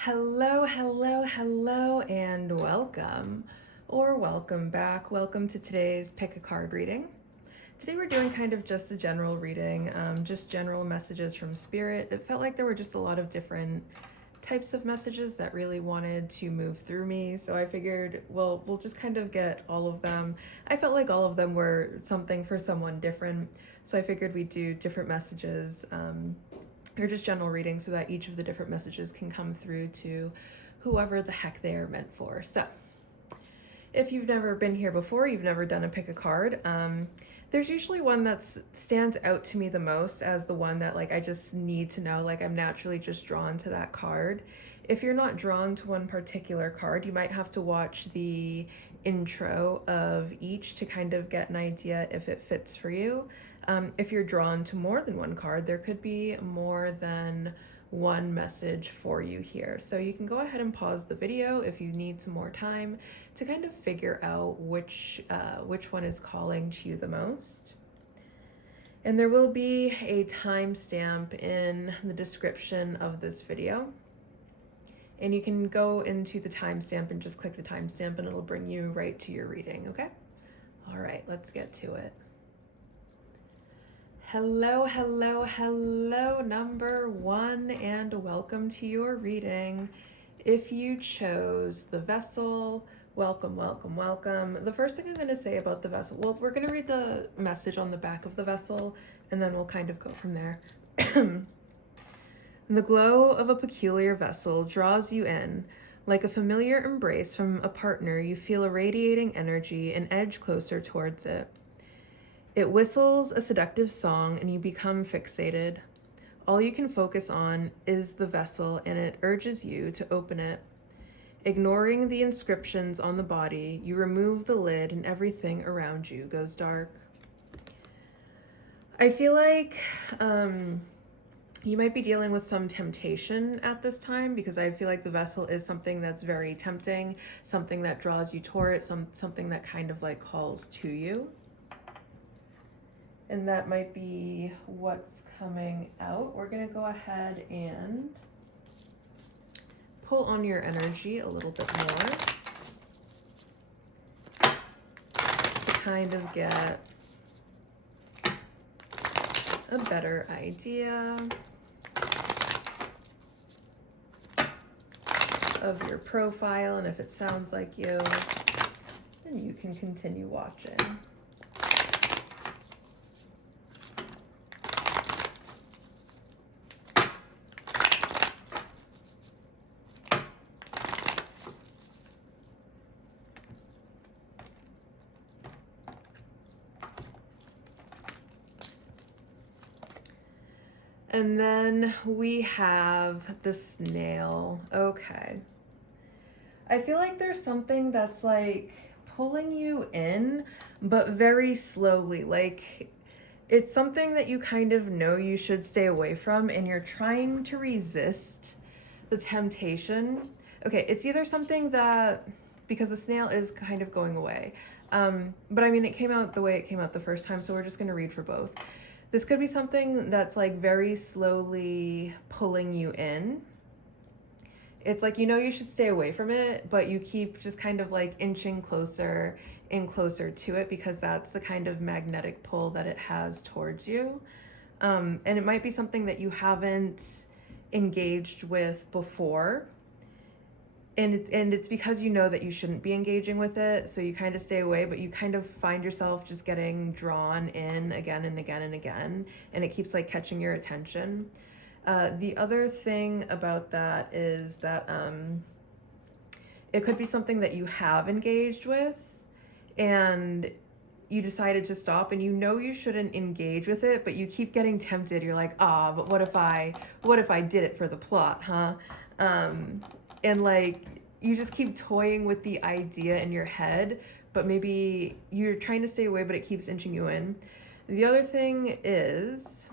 Hello, hello, hello, and welcome, or welcome back. Welcome to today's Pick a Card reading. Today we're doing kind of just a general reading, just general messages from Spirit. It felt like there were just a lot of different types of messages that really wanted to move through me, so I figured, well, we'll just kind of get all of them. I felt like all of them were something for someone different, so I figured we'd do different messages. They're just general readings so that each of the different messages can come through to whoever the heck they are meant for. So if you've never been here before, you've never done a pick a card, there's usually one that stands out to me the most as the one that I just need to know, I'm naturally just drawn to that card. If you're not drawn to one particular card, you might have to watch the intro of each to kind of get an idea if it fits for you. If you're drawn to more than one card, there could be more than one message for you here. So you can go ahead and pause the video if you need some more time to kind of figure out which one is calling to you the most. And there will be a timestamp in the description of this video. And you can go into the timestamp and just click the timestamp and it'll bring you right to your reading, okay? All right, let's get to it. Hello, hello, hello, number one, and welcome to your reading. If you chose the vessel, welcome, welcome, welcome. The first thing I'm going to say about the vessel, well, we're going to read the message on the back of the vessel, and then we'll kind of go from there. The glow of a peculiar vessel draws you in. Like a familiar embrace from a partner, you feel a radiating energy and edge closer towards it. It whistles a seductive song and you become fixated. All you can focus on is the vessel and it urges you to open it. Ignoring the inscriptions on the body, you remove the lid and everything around you goes dark. I feel like you might be dealing with some temptation at this time because I feel like the vessel is something that's very tempting, something that draws you toward it, something that kind of calls to you. And that might be what's coming out. We're gonna go ahead and pull on your energy a little bit more to kind of get a better idea of your profile, and if it sounds like you, then you can continue watching. And then we have the snail. Okay. I feel like there's something that's pulling you in, but very slowly. It's something that you kind of know you should stay away from and you're trying to resist the temptation. Okay, it's either something that, because the snail is kind of going away, but I mean, it came out the way it came out the first time, so we're just gonna read for both. This could be something that's very slowly pulling you in. It's you should stay away from it, but you keep just kind of inching closer and closer to it because that's the kind of magnetic pull that it has towards you. And it might be something that you haven't engaged with before. And it's because you know that you shouldn't be engaging with it, so you kind of stay away, but you kind of find yourself just getting drawn in again and again and again, and it keeps catching your attention. The other thing about that is that it could be something that you have engaged with, and you decided to stop, and you know you shouldn't engage with it, but you keep getting tempted. You're like, but what if I did it for the plot, huh? And you just keep toying with the idea in your head, but maybe you're trying to stay away, but it keeps inching you in. The other thing is,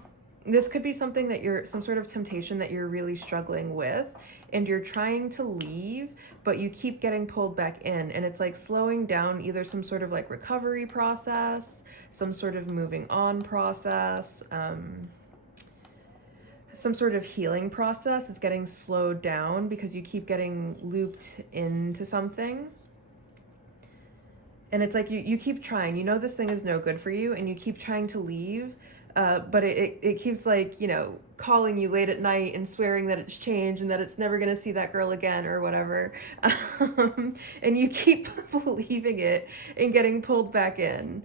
this could be something that some sort of temptation that you're really struggling with, and you're trying to leave, but you keep getting pulled back in, and it's slowing down either some sort of recovery process, some sort of moving on process, some sort of healing process is getting slowed down because you keep getting looped into something. And it's like you keep trying, you know this thing is no good for you, and you keep trying to leave, but it keeps like, you know, calling you late at night and swearing that it's changed and that it's never going to see that girl again or whatever. And you keep believing it and getting pulled back in.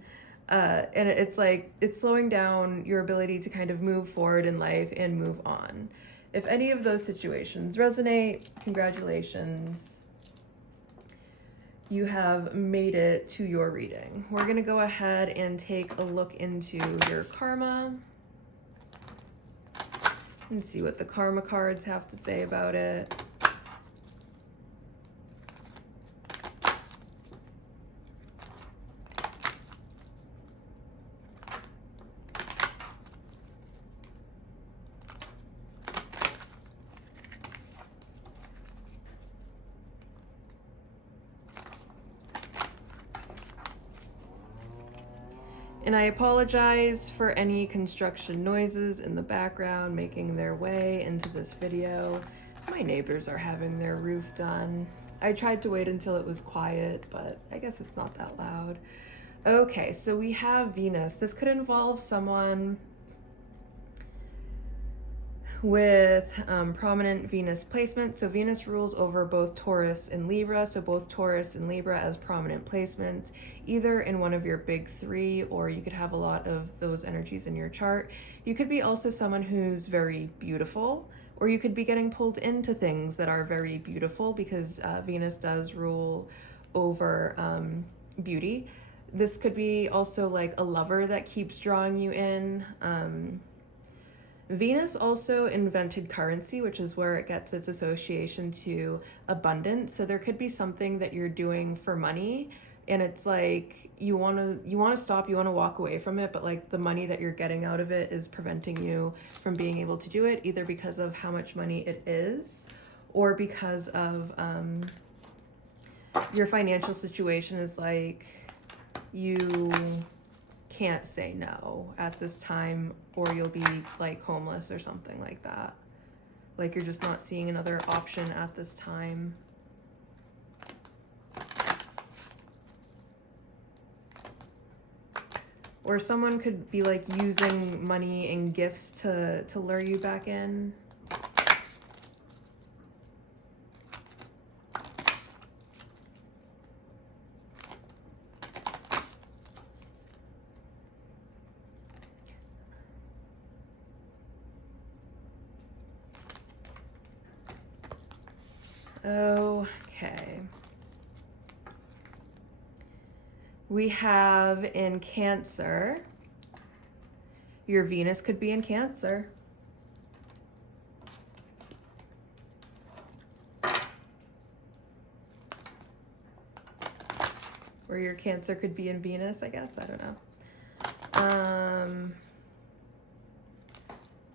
And it's like, it's slowing down your ability to kind of move forward in life and move on. If any of those situations resonate, congratulations. You have made it to your reading. We're going to go ahead and take a look into your karma and see what the karma cards have to say about it. And I apologize for any construction noises in the background making their way into this video. My neighbors are having their roof done. I tried to wait until it was quiet, but I guess it's not that loud. Okay, so we have Venus. This could involve someone with prominent Venus placement. So Venus rules over both Taurus and Libra. So both Taurus and Libra as prominent placements, either in one of your big three, or you could have a lot of those energies in your chart. You could be also someone who's very beautiful, or you could be getting pulled into things that are very beautiful because Venus does rule over beauty. This could be also like a lover that keeps drawing you in. Venus also invented currency, which is where it gets its association to abundance. So there could be something that you're doing for money, and it's like you want to stop, you want to walk away from it, but like the money that you're getting out of it is preventing you from being able to do it, either because of how much money it is or because of your financial situation is like you can't say no at this time, or you'll be like homeless or something like that. Like you're just not seeing another option at this time. Or someone could be like using money and gifts to lure you back in. Okay. We have in Cancer, your Venus could be in Cancer. Or your Cancer could be in Venus, I guess. I don't know.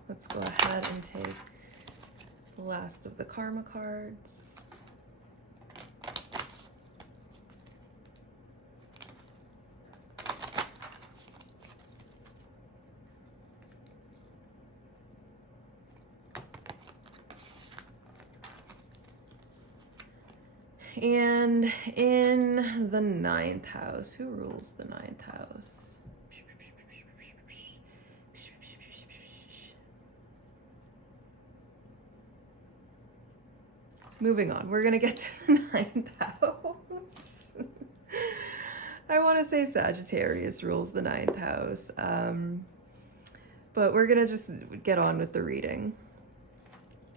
Let's go ahead and take the last of the karma cards. And in the 9th house, who rules the 9th house? Moving on, we're gonna get to the 9th house. I want to say Sagittarius rules the 9th house, but we're gonna just get on with the reading.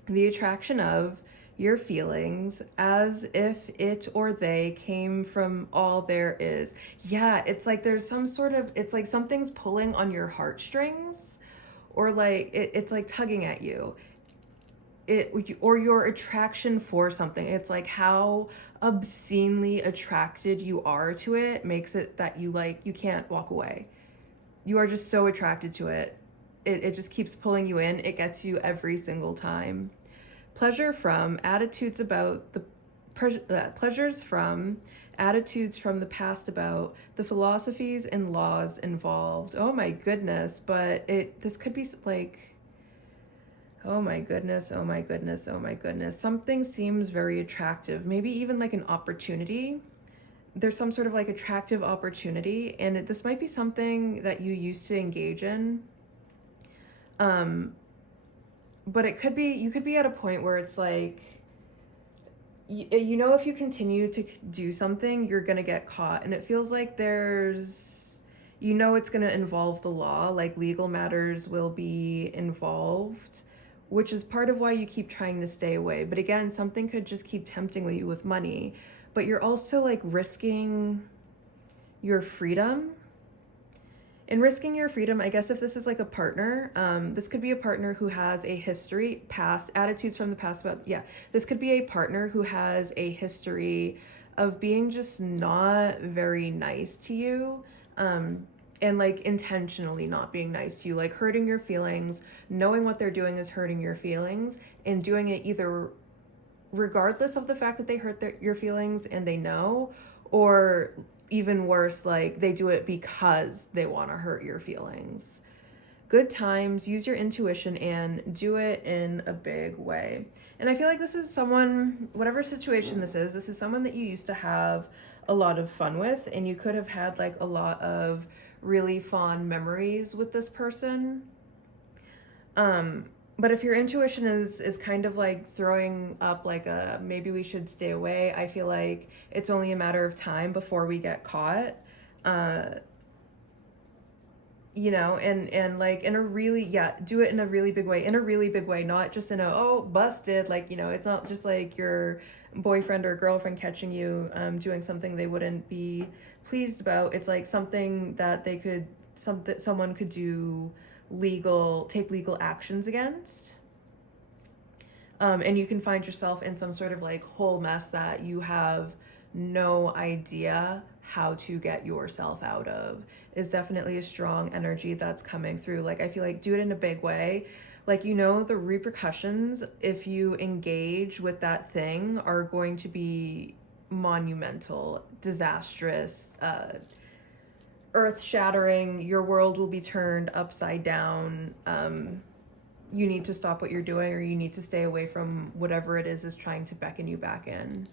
The attraction of your feelings as if it or they came from all there is. Yeah, it's like there's some sort of, it's like something's pulling on your heartstrings, or like it's like tugging at you. Or your attraction for something. It's like how obscenely attracted you are to it makes it that you can't walk away. You are just so attracted to it. It just keeps pulling you in. It gets you every single time. Pleasure from attitudes about the pleasures from attitudes from the past about the philosophies and laws involved. Oh my goodness, but this could be like Oh my goodness, oh my goodness, oh my goodness. Something seems very attractive, maybe even like an opportunity. There's some sort of like attractive opportunity, and this might be something that you used to engage in. Um, but it could be, you could be at a point where it's like, you know, if you continue to do something, you're gonna get caught. And it feels like there's, you know, it's gonna involve the law, like legal matters will be involved, which is part of why you keep trying to stay away. But again, something could just keep tempting you with money, but you're also like risking your freedom. In risking your freedom, I guess if this is like a partner, this could be a partner who has a history, past attitudes from the past about, yeah, this could be a partner who has a history of being just not very nice to you, and like intentionally not being nice to you, like hurting your feelings, knowing what they're doing is hurting your feelings, and doing it either regardless of the fact that they hurt your feelings and they know, or even worse, like they do it because they want to hurt your feelings. Good times, use your intuition and do it in a big way. And I feel like this is someone, whatever situation this is someone that you used to have a lot of fun with, and you could have had like a lot of really fond memories with this person. But if your intuition is kind of like throwing up like a maybe we should stay away, I feel like it's only a matter of time before we get caught. Uh, you know, and like in a really, yeah, do it in a really big way, not just in a, oh, busted, like, you know, it's not just like your boyfriend or girlfriend catching you doing something they wouldn't be pleased about. It's like something that they could, someone could do take legal actions against. And you can find yourself in some sort of like whole mess that you have no idea how to get yourself out of. Is definitely a strong energy that's coming through. Like, I feel like do it in a big way. Like, you know, the repercussions if you engage with that thing are going to be monumental, disastrous, earth shattering. Your world will be turned upside down. You need to stop what you're doing, or you need to stay away from whatever it is trying to beckon you back in.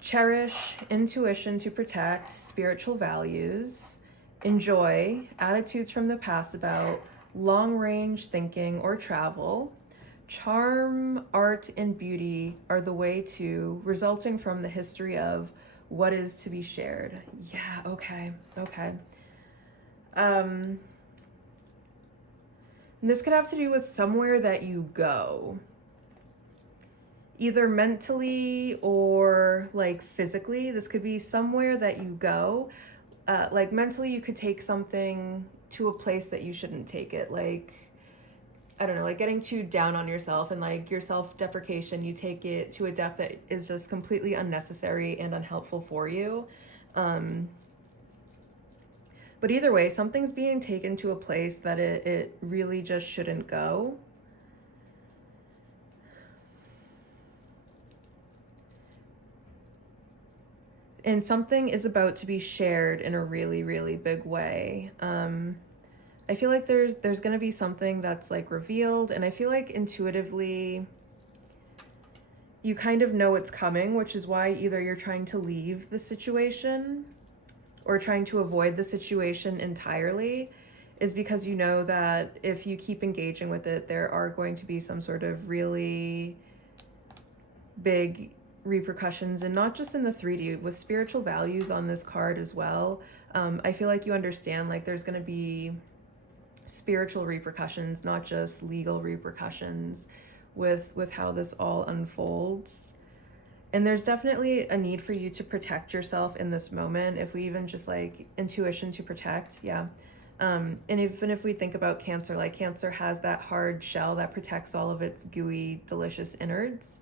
Cherish intuition to protect spiritual values. Enjoy attitudes from the past about long range thinking or travel. Charm, art, and beauty are the way to, resulting from the history of what is to be shared. Yeah, okay. This could have to do with somewhere that you go, either mentally or like physically. This could be somewhere that you go. Like mentally, you could take something to a place that you shouldn't take it. Like, I don't know, like getting too down on yourself and like your self-deprecation, you take it to a depth that is just completely unnecessary and unhelpful for you. But either way, something's being taken to a place that it really just shouldn't go. And something is about to be shared in a really, really big way. I feel like there's going to be something that's like revealed, and I feel like intuitively you kind of know it's coming, which is why either you're trying to leave the situation or trying to avoid the situation entirely, is because you know that if you keep engaging with it, there are going to be some sort of really big repercussions, and not just in the 3D, with spiritual values on this card as well. I feel like you understand, like there's going to be spiritual repercussions, not just legal repercussions, with how this all unfolds. And there's definitely a need for you to protect yourself in this moment. If we even just like intuition to protect, yeah. And even if we think about Cancer, like Cancer has that hard shell that protects all of its gooey, delicious innards.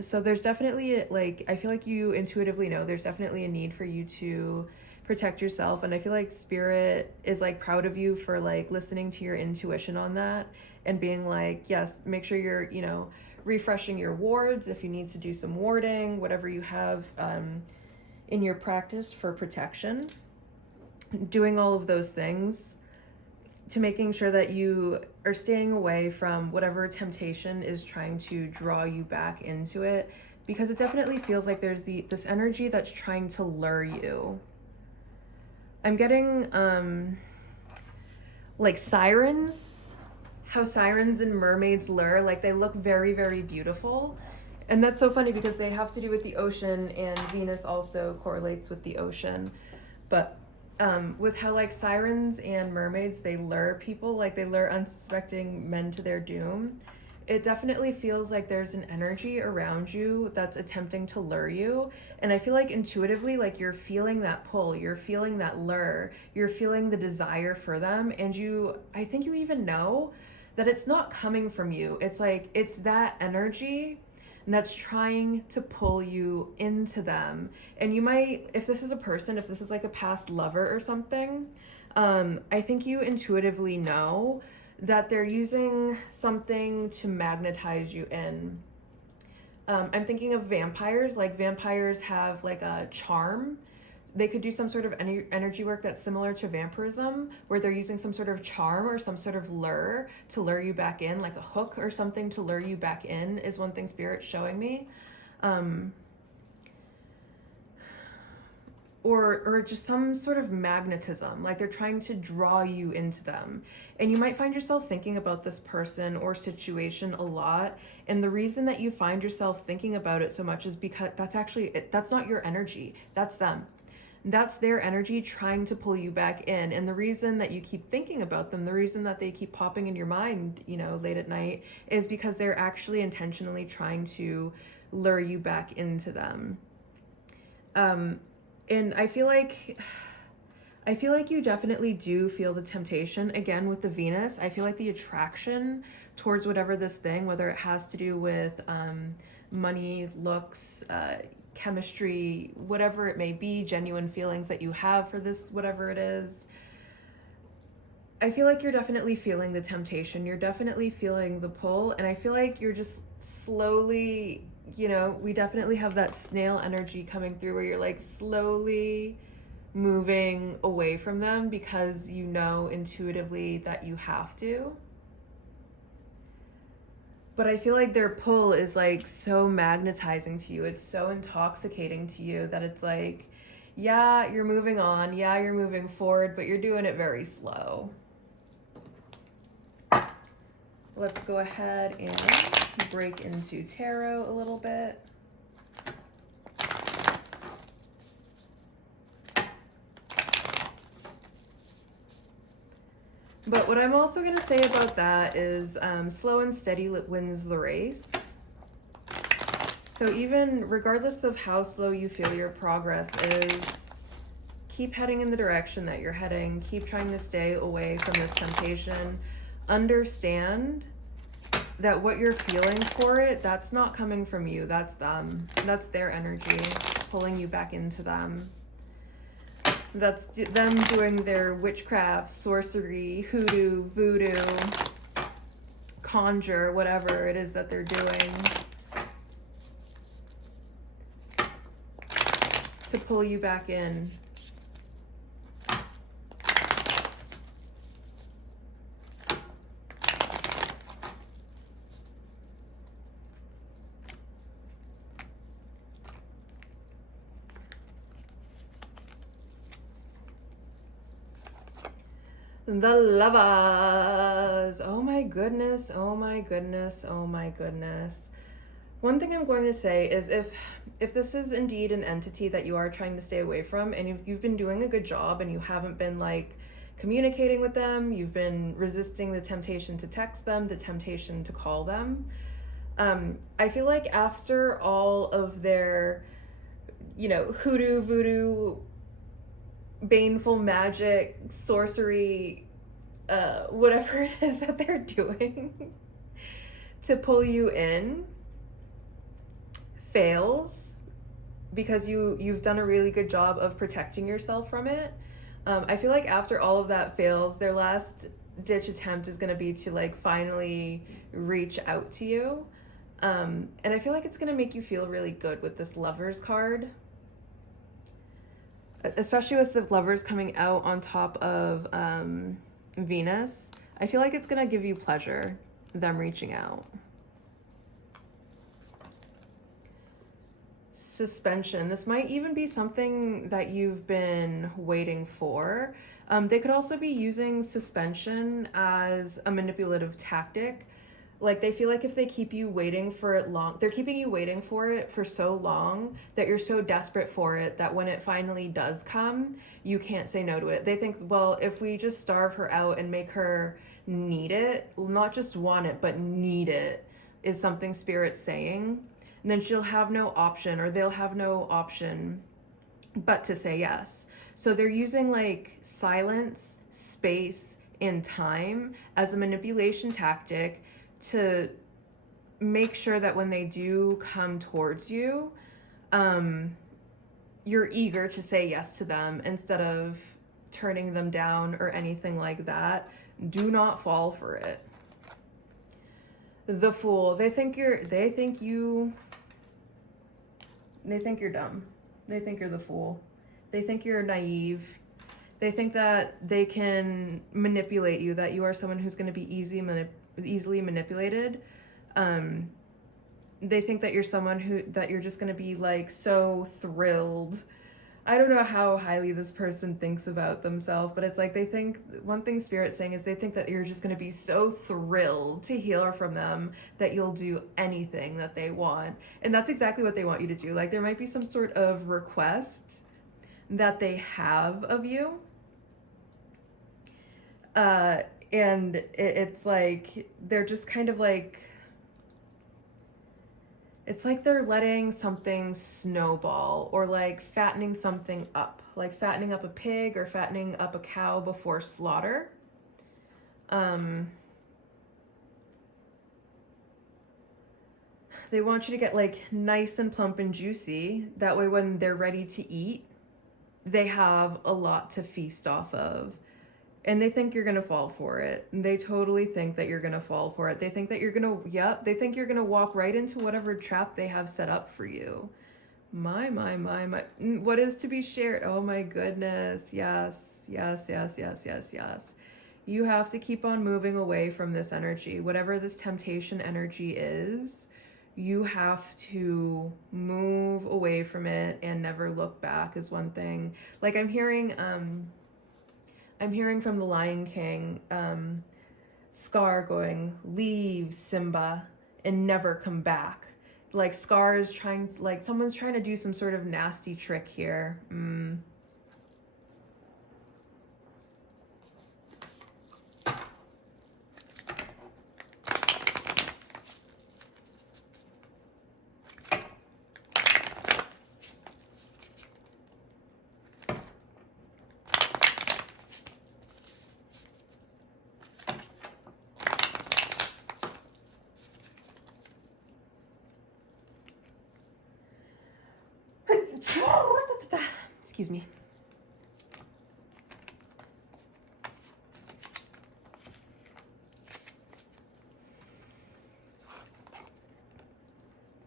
So there's definitely, like, I feel like you intuitively know there's definitely a need for you to protect yourself. And I feel like Spirit is like proud of you for like listening to your intuition on that and being like, yes, make sure you're, you know, refreshing your wards if you need to do some warding, whatever you have in your practice for protection. Doing all of those things to making sure that you are staying away from whatever temptation is trying to draw you back into it, because it definitely feels like there's this energy that's trying to lure you. I'm getting like sirens, how sirens and mermaids lure, like they look very, very beautiful. And that's so funny because they have to do with the ocean, and Venus also correlates with the ocean. But with how like sirens and mermaids, they lure people, like they lure unsuspecting men to their doom. It definitely feels like there's an energy around you that's attempting to lure you. And I feel like intuitively, like you're feeling that pull, you're feeling that lure, you're feeling the desire for them. And I think you even know that it's not coming from you. It's like, it's that energy that's trying to pull you into them. And you might, if this is a person, if this is like a past lover or something, I think you intuitively know that they're using something to magnetize you in. I'm thinking of vampires. Like vampires have like a charm. They could do some sort of energy work that's similar to vampirism, where they're using some sort of charm or some sort of lure to lure you back in, like a hook or something to lure you back in is one thing Spirit's showing me. Or just some sort of magnetism, like they're trying to draw you into them. And you might find yourself thinking about this person or situation a lot. And the reason that you find yourself thinking about it so much is because that's not your energy, that's them. That's their energy trying to pull you back in. And the reason that you keep thinking about them, the reason that they keep popping in your mind, late at night, is because they're actually intentionally trying to lure you back into them. And I feel like you definitely do feel the temptation. Again, with the Venus, I feel like the attraction towards whatever this thing, whether it has to do with money, looks, chemistry, whatever it may be, genuine feelings that you have for this, whatever it is. I feel like you're definitely feeling the temptation. You're definitely feeling the pull. And I feel like you're just slowly, we definitely have that snail energy coming through where you're like slowly moving away from them because you know intuitively that you have to. But I feel like their pull is like so magnetizing to you. It's so intoxicating to you that it's like, yeah, you're moving on. Yeah, you're moving forward, but you're doing it very slow. Let's go ahead and break into tarot a little bit. But what I'm also going to say about that is slow and steady wins the race. So even regardless of how slow you feel your progress is, keep heading in the direction that you're heading. Keep trying to stay away from this temptation. Understand that what you're feeling for it, that's not coming from you. That's them. That's their energy pulling you back into them. That's them doing their witchcraft, sorcery, hoodoo, voodoo, conjure, whatever it is that they're doing to pull you back in. The Lovers. Oh my goodness, oh my goodness, oh my goodness. One thing I'm going to say is if this is indeed an entity that you are trying to stay away from, and you've been doing a good job and you haven't been like communicating with them, you've been resisting the temptation to text them, the temptation to call them, I feel like after all of their, hoodoo, voodoo, baneful magic, sorcery, whatever it is that they're doing to pull you in fails because you've done a really good job of protecting yourself from it. I feel like after all of that fails, their last ditch attempt is going to be to like finally reach out to you. And I feel like it's going to make you feel really good with this Lovers card, especially with the Lovers coming out on top of Venus. I feel like it's going to give you pleasure, them reaching out. Suspension. This might even be something that you've been waiting for. They could also be using suspension as a manipulative tactic. Like, they feel like if they keep you waiting for it long, they're keeping you waiting for it for so long that you're so desperate for it that when it finally does come, you can't say no to it. They think, well, if we just starve her out and make her need it, not just want it, but need it, is something Spirit's saying, and then she'll have no option, or they'll have no option but to say yes. So they're using like silence, space, and time as a manipulation tactic to make sure that when they do come towards you, you're eager to say yes to them instead of turning them down or anything like that. Do not fall for it. The Fool. They think you're dumb. They think you're the fool. They think you're naive. They think that they can manipulate you, that you are someone who's going to be easily manipulated. They think that you're someone that you're just going to be like so thrilled. I don't know how highly this person thinks about themselves, but it's like they think, one thing Spirit's saying is they think that you're just going to be so thrilled to hear from them that you'll do anything that they want. And that's exactly what they want you to do. Like, there might be some sort of request that they have of you. And it's like, they're just kind of like, it's like they're letting something snowball, or like fattening something up, like fattening up a pig or fattening up a cow before slaughter. They want you to get like nice and plump and juicy. That way when they're ready to eat, they have a lot to feast off of. And they think you're gonna fall for it. They totally think that you're gonna fall for it. They think that you're gonna, they think you're gonna walk right into whatever trap they have set up for you. My. What is to be shared? Oh my goodness. Yes. You have to keep on moving away from this energy. Whatever this temptation energy is, you have to move away from it and never look back is one thing. Like, I'm hearing from the Lion King, Scar going, leave Simba and never come back. Like, Scar is someone's trying to do some sort of nasty trick here. Excuse me.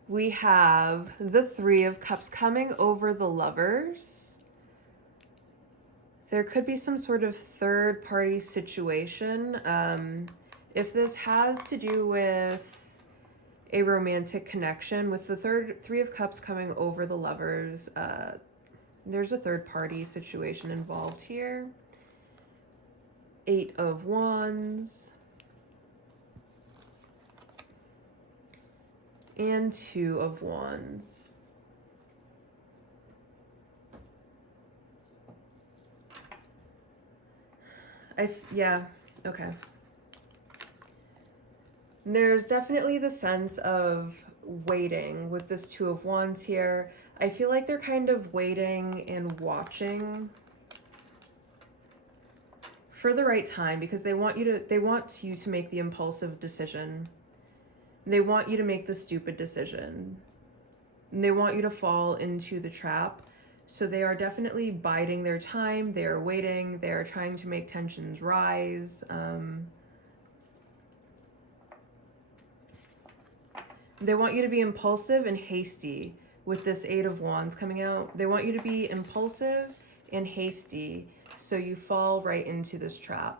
We have the Three of Cups coming over the Lovers. There could be some sort of third-party situation. If this has to do with a romantic connection, with the Three of Cups coming over the Lovers, there's a third-party situation involved here. Eight of Wands. And Two of Wands. Yeah, okay. There's definitely the sense of waiting with this Two of Wands here. I feel like they're kind of waiting and watching for the right time, because they want you to make the impulsive decision. They want you to make the stupid decision. And they want you to fall into the trap. So they are definitely biding their time. They are waiting. They are trying to make tensions rise. They want you to be impulsive and hasty with this Eight of Wands coming out. They want you to be impulsive and hasty so you fall right into this trap.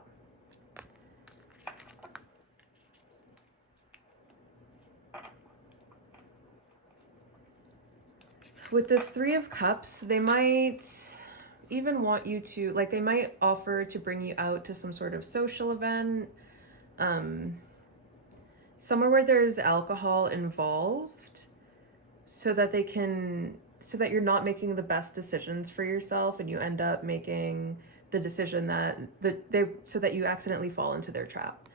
With this Three of Cups, they might even want you to, like, they might offer to bring you out to some sort of social event, somewhere where there's alcohol involved, so that you're not making the best decisions for yourself and you end up making the decision so that you accidentally fall into their trap.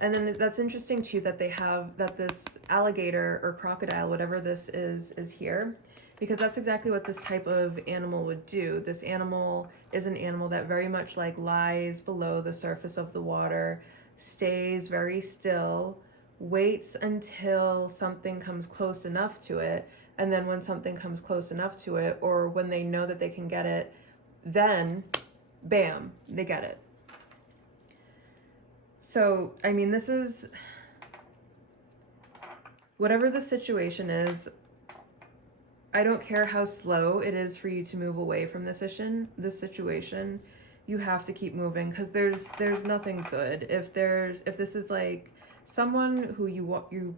And then that's interesting too that they have that this alligator or crocodile, whatever this is here, because that's exactly what this type of animal would do. This animal is an animal that very much like lies below the surface of the water, stays very still, waits until something comes close enough to it, and then when something comes close enough to it, or when they know that they can get it, then bam, they get it. So, I mean, this is, whatever the situation is, I don't care how slow it is for you to move away from this situation, you have to keep moving, because there's nothing good. If this is like someone who you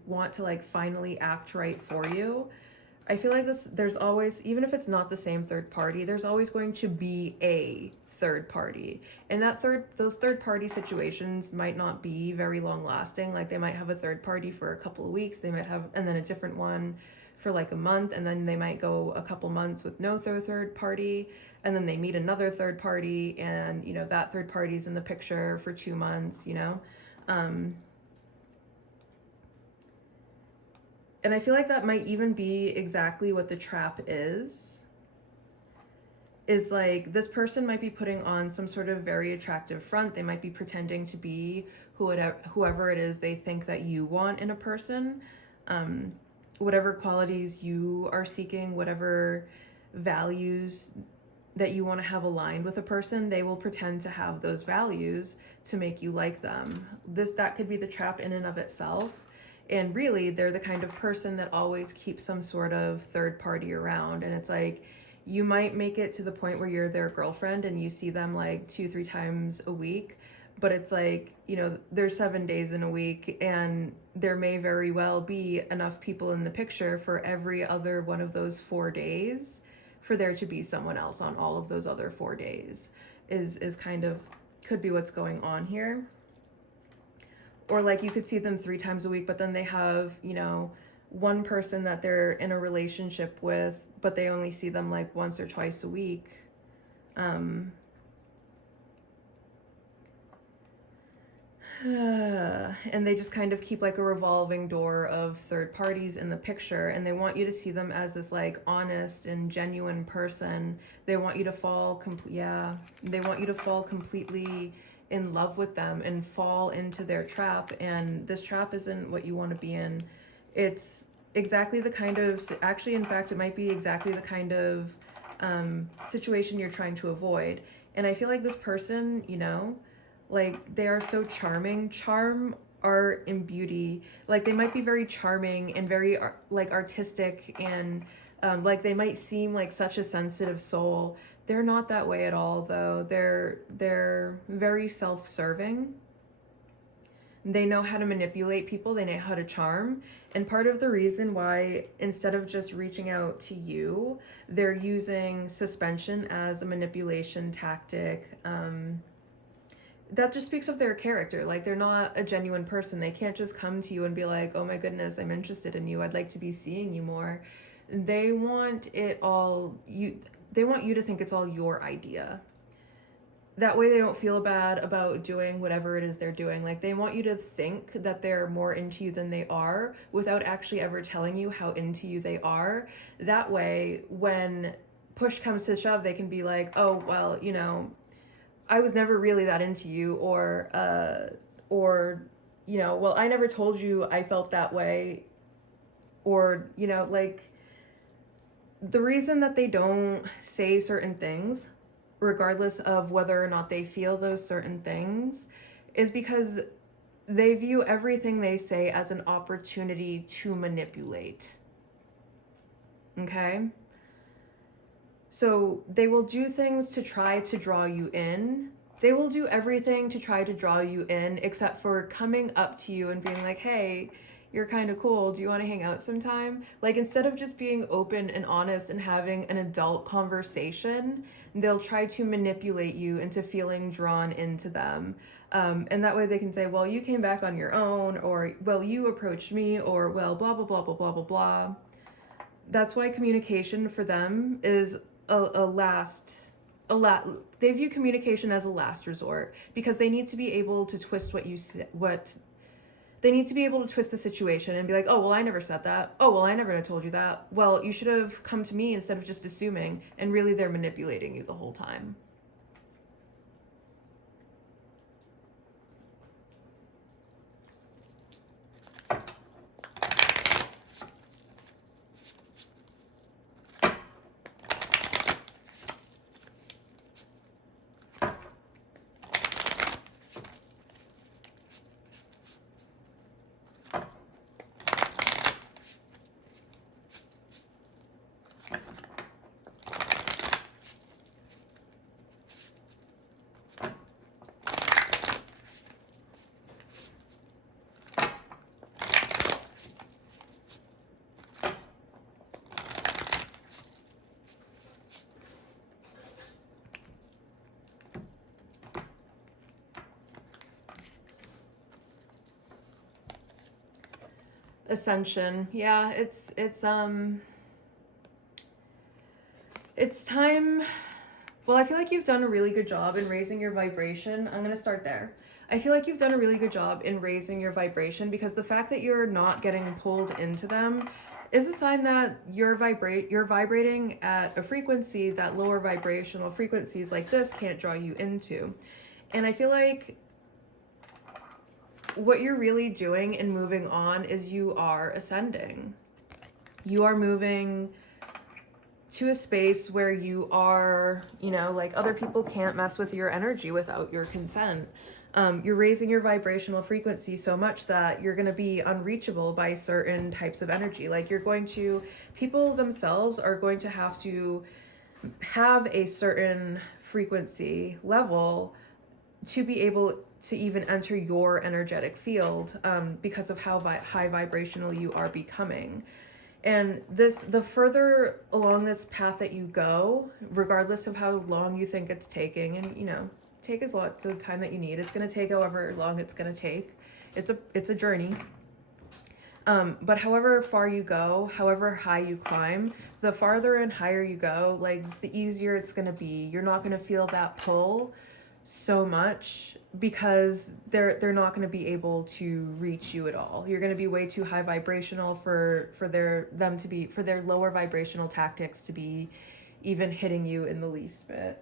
want to like finally act right for you, I feel like there's always, even if it's not the same third party, there's always going to be a third party. And those third party situations might not be very long lasting. Like they might have a third party for a couple of weeks, they might have, and then a different one for like a month, and then they might go a couple months with no third party, and then they meet another third party, and you know that third party's in the picture for 2 months, you know. And I feel like that might even be exactly what the trap is like this person might be putting on some sort of very attractive front. They might be pretending to be whoever it is they think that you want in a person. Whatever qualities you are seeking, whatever values that you want to have aligned with a person, they will pretend to have those values to make you like them. That could be the trap in and of itself. And really, they're the kind of person that always keeps some sort of third party around. And it's like, you might make it to the point where you're their girlfriend and you see them like 2-3 times a week, but it's like, you know, there's 7 days in a week, and there may very well be enough people in the picture for every other one of those 4 days for there to be someone else on all of those other 4 days is kind of, could be what's going on here. Or like you could see them 3 times a week, but then they have, you know, one person that they're in a relationship with, but they only see them like once or twice a week. And they just kind of keep like a revolving door of third parties in the picture, and they want you to see them as this like honest and genuine person. They want you to fall they want you to fall completely in love with them and fall into their trap. And this trap isn't what you want to be in. It's exactly the kind of, actually, in fact, it might be exactly the kind of situation you're trying to avoid. And I feel like this person, you know, like they are so charming. Charm, art, and beauty, like they might be very charming and very like artistic, and like they might seem like such a sensitive soul. They're not that way at all, though. They're very self-serving. They know how to manipulate people, they know how to charm. And part of the reason why, instead of just reaching out to you, they're using suspension as a manipulation tactic, that just speaks of their character. Like they're not a genuine person. They can't just come to you and be like, oh my goodness, I'm interested in you, I'd like to be seeing you more. They want it all, they want you to think it's all your idea. That way they don't feel bad about doing whatever it is they're doing. Like they want you to think that they're more into you than they are, without actually ever telling you how into you they are. That way, when push comes to shove, they can be like, oh, well, you know, I was never really that into you, or, you know, well, I never told you I felt that way. Or, you know, like the reason that they don't say certain things, regardless of whether or not they feel those certain things, is because they view everything they say as an opportunity to manipulate. Okay? So they will do things to try to draw you in. They will do everything to try to draw you in, except for coming up to you and being like, hey, you're kind of cool. Do you want to hang out sometime? Like, instead of just being open and honest and having an adult conversation, they'll try to manipulate you into feeling drawn into them. And that way they can say, well, you came back on your own, or, well, you approached me, or, well, blah, blah, blah, blah, blah, blah, blah. That's why communication for them is they view communication as a last resort, because they need to be able to twist they need to be able to twist the situation and be like, oh, well, I never said that. Oh, well, I never told you that. Well, you should have come to me instead of just assuming. And really, they're manipulating you the whole time. Ascension. Yeah, it's time. Well, I feel like you've done a really good job in raising your vibration. I'm going to start there. I feel like you've done a really good job in raising your vibration, because the fact that you're not getting pulled into them is a sign that you're vibrating at a frequency that lower vibrational frequencies like this can't draw you into. And I feel like what you're really doing and moving on is you are ascending. You are moving to a space where you are, like, other people can't mess with your energy without your consent. You're raising your vibrational frequency so much that you're going to be unreachable by certain types of energy. Like, people themselves are going to have to have a certain frequency level to be able to even enter your energetic field, because of how high vibrational you are becoming. And the further along this path that you go, regardless of how long you think it's taking, and take as long the time that you need. It's going to take however long it's going to take. It's a journey. But however far you go, however high you climb, the farther and higher you go, like, the easier it's going to be. You're not going to feel that pull so much, because they're not going to be able to reach you at all. You're going to be way too high vibrational for their lower vibrational tactics to be even hitting you in the least bit.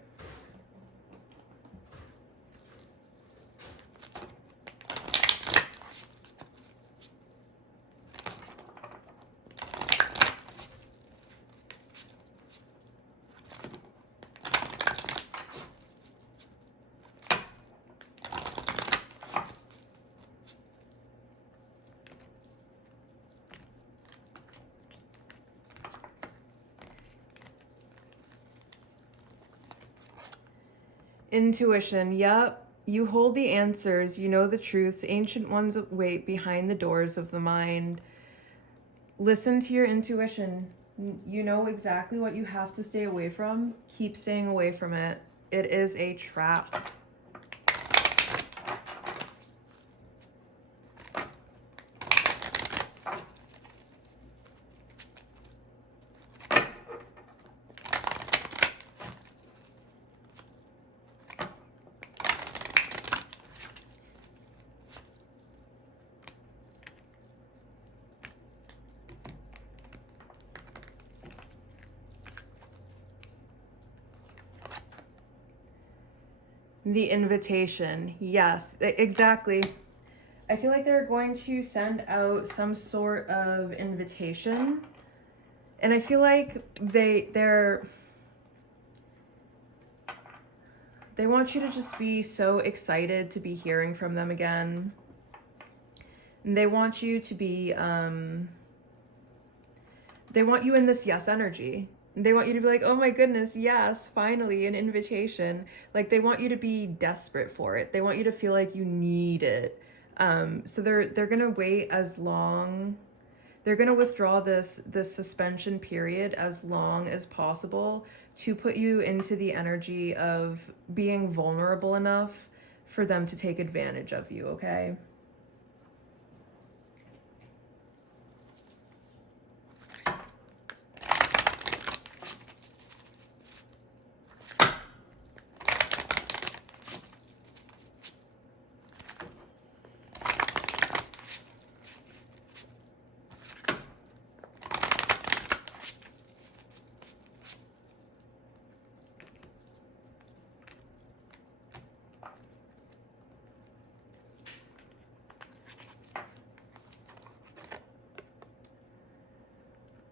Intuition. Yep. You hold the answers. You know the truths. Ancient ones wait behind the doors of the mind. Listen to your intuition. You know exactly what you have to stay away from. Keep staying away from it. It is a trap. The invitation. Yes, exactly. I feel like they're going to send out some sort of invitation. And I feel like they want you to just be so excited to be hearing from them again. They want you to be, they want you in this yes energy. They want you to be like, oh my goodness, yes, finally, an invitation. Like, they want you to be desperate for it. They want you to feel like you need it. So they're gonna wait as long. They're gonna withdraw this suspension period as long as possible to put you into the energy of being vulnerable enough for them to take advantage of you, okay?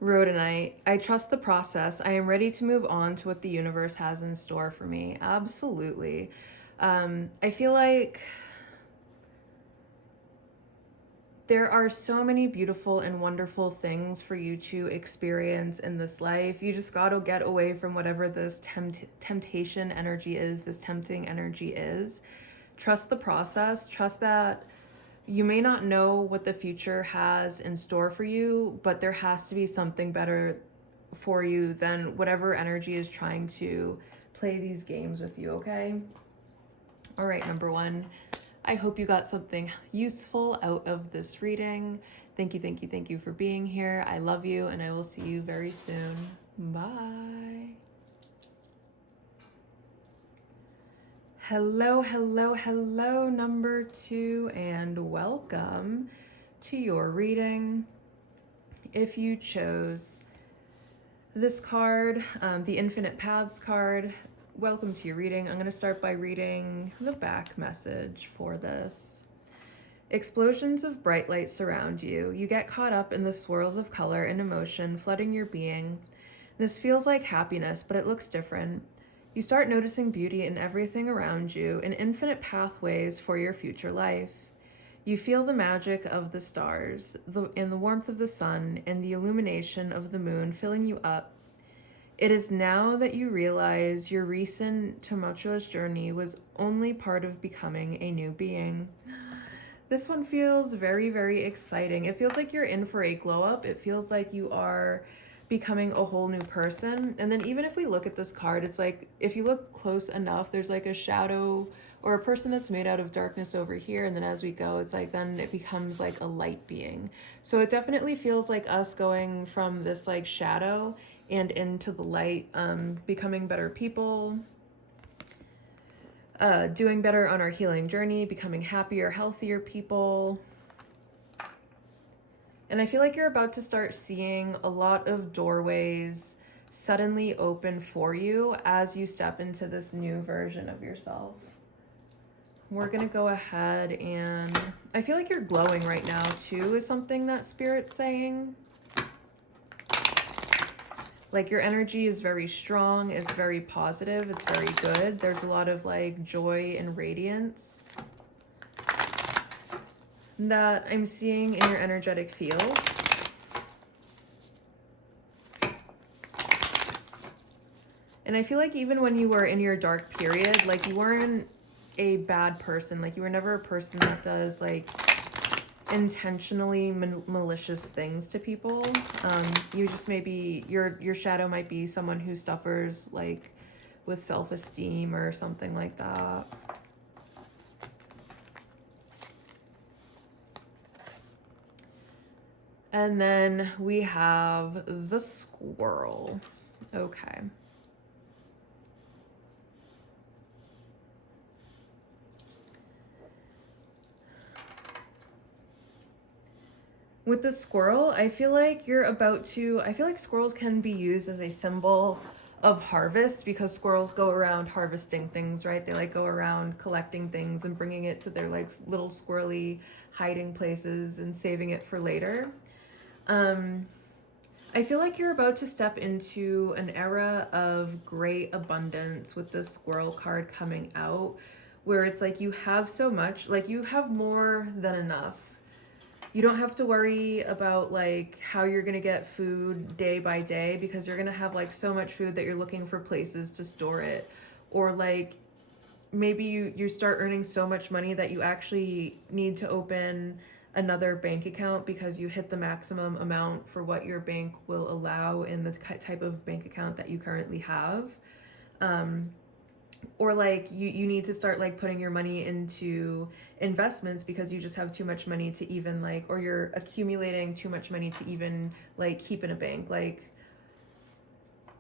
Rhodonite, I trust the process. I am ready to move on to what the universe has in store for me. Absolutely. I feel like there are so many beautiful and wonderful things for you to experience in this life. You just got to get away from whatever this temptation energy is, this tempting energy is. Trust the process. Trust that you may not know what the future has in store for you, but there has to be something better for you than whatever energy is trying to play these games with you, okay? All right, number one, I hope you got something useful out of this reading. Thank you, thank you, thank you for being here. I love you, and I will see you very soon. Bye. Hello, hello, hello, number two, and welcome to your reading. If you chose this card, the Infinite Paths card, welcome to your reading. I'm going to start by reading the back message for this. Explosions of bright light surround you. You get caught up in the swirls of color and emotion flooding your being. This feels like happiness, but it looks different. You start noticing beauty in everything around you and infinite pathways for your future life. You feel the magic of the stars, in the warmth of the sun, and the illumination of the moon filling you up. It is now that you realize your recent tumultuous journey was only part of becoming a new being. This one feels very, very exciting. It feels like you're in for a glow up. It feels like you are becoming a whole new person. And then even if we look at this card, it's like, if you look close enough, there's like a shadow or a person that's made out of darkness over here. And then as we go, it's like, then it becomes like a light being. So it definitely feels like us going from this like shadow and into the light, becoming better people, doing better on our healing journey, becoming happier, healthier people. And I feel like you're about to start seeing a lot of doorways suddenly open for you as you step into this new version of yourself. We're going to go ahead and I feel like you're glowing right now too, is something that Spirit's saying. Like your energy is very strong. It's very positive. It's very good. There's a lot of like joy and radiance that I'm seeing in your energetic field. And I feel like even when you were in your dark period, like you weren't a bad person. Like you were never a person that does like intentionally malicious things to people. You just maybe, your shadow might be someone who suffers like with self-esteem or something like that. And then we have the squirrel. Okay. With the squirrel, I feel like I feel like squirrels can be used as a symbol of harvest because squirrels go around harvesting things, right? They like go around collecting things and bringing it to their like little squirrely hiding places and saving it for later. I feel like you're about to step into an era of great abundance with the squirrel card coming out, where it's like you have so much, like you have more than enough. you don't have to worry about like how you're gonna get food day by day, because you're gonna have like so much food that you're looking for places to store it. Or like maybe you start earning so much money that you actually need to open another bank account because you hit the maximum amount for what your bank will allow in the type of bank account that you currently have. Or like you need to start like putting your money into investments because you just have too much money to even like, or you're accumulating too much money to even like keep in a bank. Like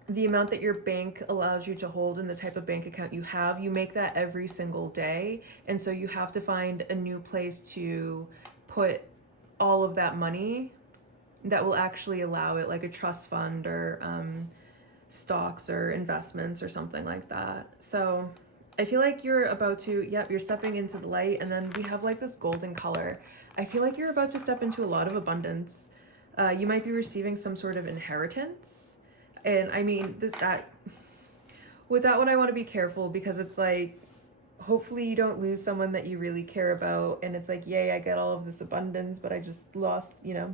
the amount that your bank allows you to hold in the type of bank account you have, you make that every single day. And so you have to find a new place to put all of that money that will actually allow it, like a trust fund or stocks or investments or something like that. So I feel like you're about to, yep, you're stepping into the light. And then we have like this golden color. I feel like you're about to step into a lot of abundance. You might be receiving some sort of inheritance. And I mean, that with that one, I want to be careful because it's like, hopefully you don't lose someone that you really care about. And it's like, yay, I get all of this abundance, but I just lost, you know,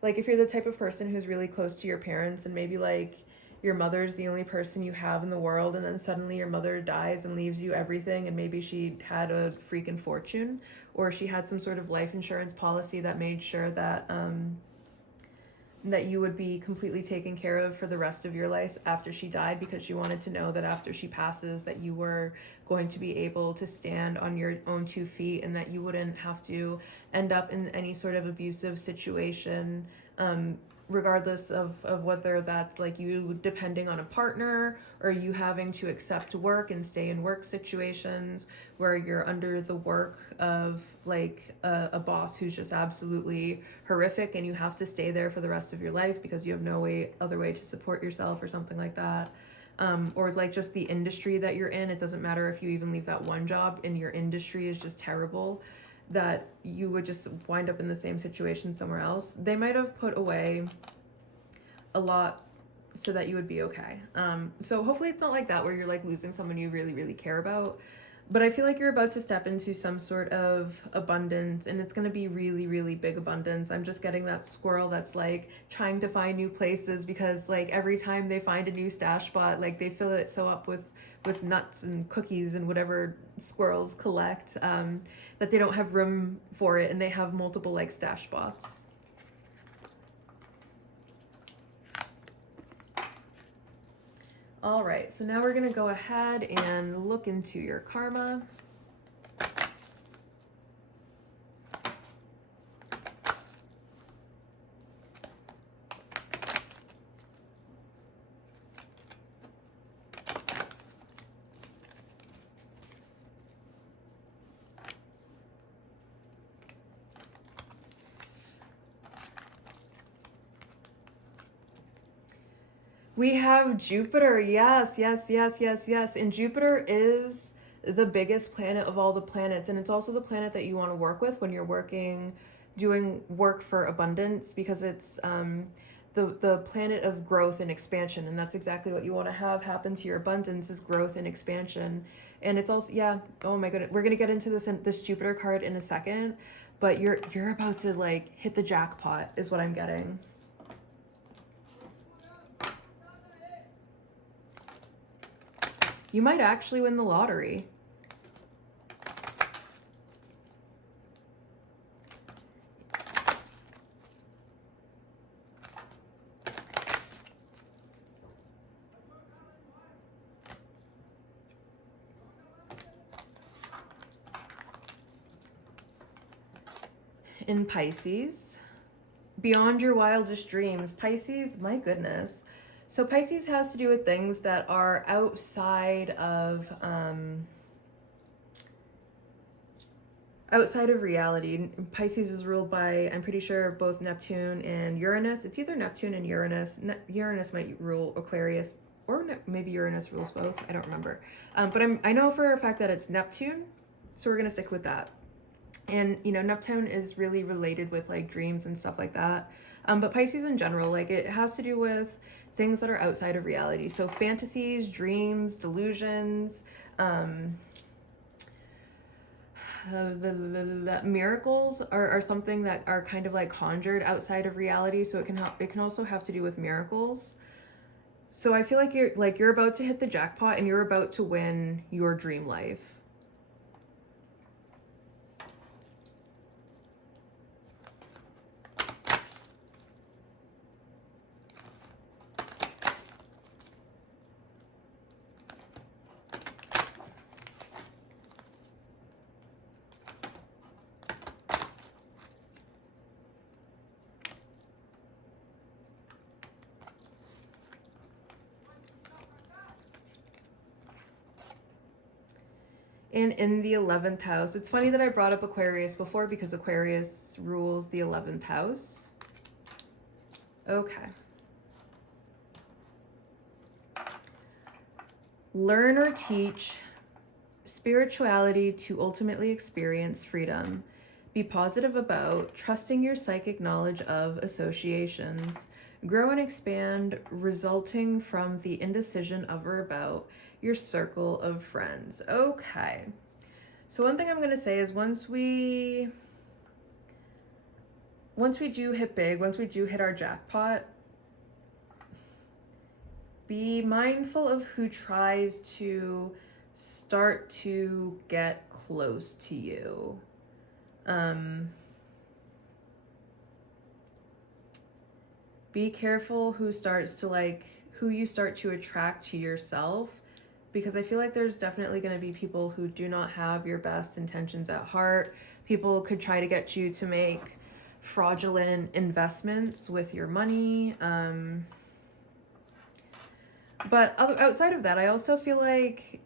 like if you're the type of person who's really close to your parents and maybe like your mother's the only person you have in the world, and then suddenly your mother dies and leaves you everything, and maybe she had a freaking fortune, or she had some sort of life insurance policy that made sure that that you would be completely taken care of for the rest of your life after she died, because she wanted to know that after she passes that you were going to be able to stand on your own 2 feet and that you wouldn't have to end up in any sort of abusive situation, regardless of whether that's like you depending on a partner or you having to accept work and stay in work situations where you're under the work of like a boss who's just absolutely horrific and you have to stay there for the rest of your life because you have no other way to support yourself or something like that. Or like just the industry that you're in. It doesn't matter if you even leave that one job and your industry is just terrible, that you would just wind up in the same situation somewhere else. They might have put away a lot so that you would be okay. So hopefully it's not like that where you're like losing someone you really, really care about. But I feel like you're about to step into some sort of abundance, and it's going to be really, really big abundance. I'm just getting that squirrel that's like trying to find new places because like every time they find a new stash spot, like they fill it so up with nuts and cookies and whatever squirrels collect, that they don't have room for it, and they have multiple like stash spots. All right, so now we're gonna go ahead and look into your karma. We have Jupiter. Yes, yes, yes, yes, yes. And Jupiter is the biggest planet of all the planets. And it's also the planet that you want to work with when you're doing work for abundance, because it's the planet of growth and expansion. And that's exactly what you want to have happen to your abundance, is growth and expansion. And it's also, yeah, oh my goodness. We're going to get into this Jupiter card in a second, but you're about to like hit the jackpot is what I'm getting. You might actually win the lottery. In Pisces, beyond your wildest dreams. Pisces, my goodness. So Pisces has to do with things that are outside of reality. Pisces is ruled by, I'm pretty sure, both Neptune and Uranus. It's either Neptune and Uranus. Uranus might rule Aquarius, or maybe Uranus rules both. I don't remember. But I know for a fact that it's Neptune, so we're gonna stick with that. And you know, Neptune is really related with like dreams and stuff like that. But Pisces in general, like it has to do with things that are outside of reality. So fantasies, dreams, delusions, the miracles are something that are kind of like conjured outside of reality, so it can also have to do with miracles. So I feel like you're about to hit the jackpot and you're about to win your dream life. And in the 11th house, it's funny that I brought up Aquarius before because Aquarius rules the 11th house. Okay. Learn or teach spirituality to ultimately experience freedom. Be positive about trusting your psychic knowledge of associations. Grow and expand, resulting from the indecision of or about your circle of friends. Okay. So one thing I'm going to say is once we do hit big, once we do hit our jackpot, be mindful of who tries to start to get close to you. Be careful who you start to attract to yourself, because I feel like there's definitely going to be people who do not have your best intentions at heart. People could try to get you to make fraudulent investments with your money. But outside of that, I also feel like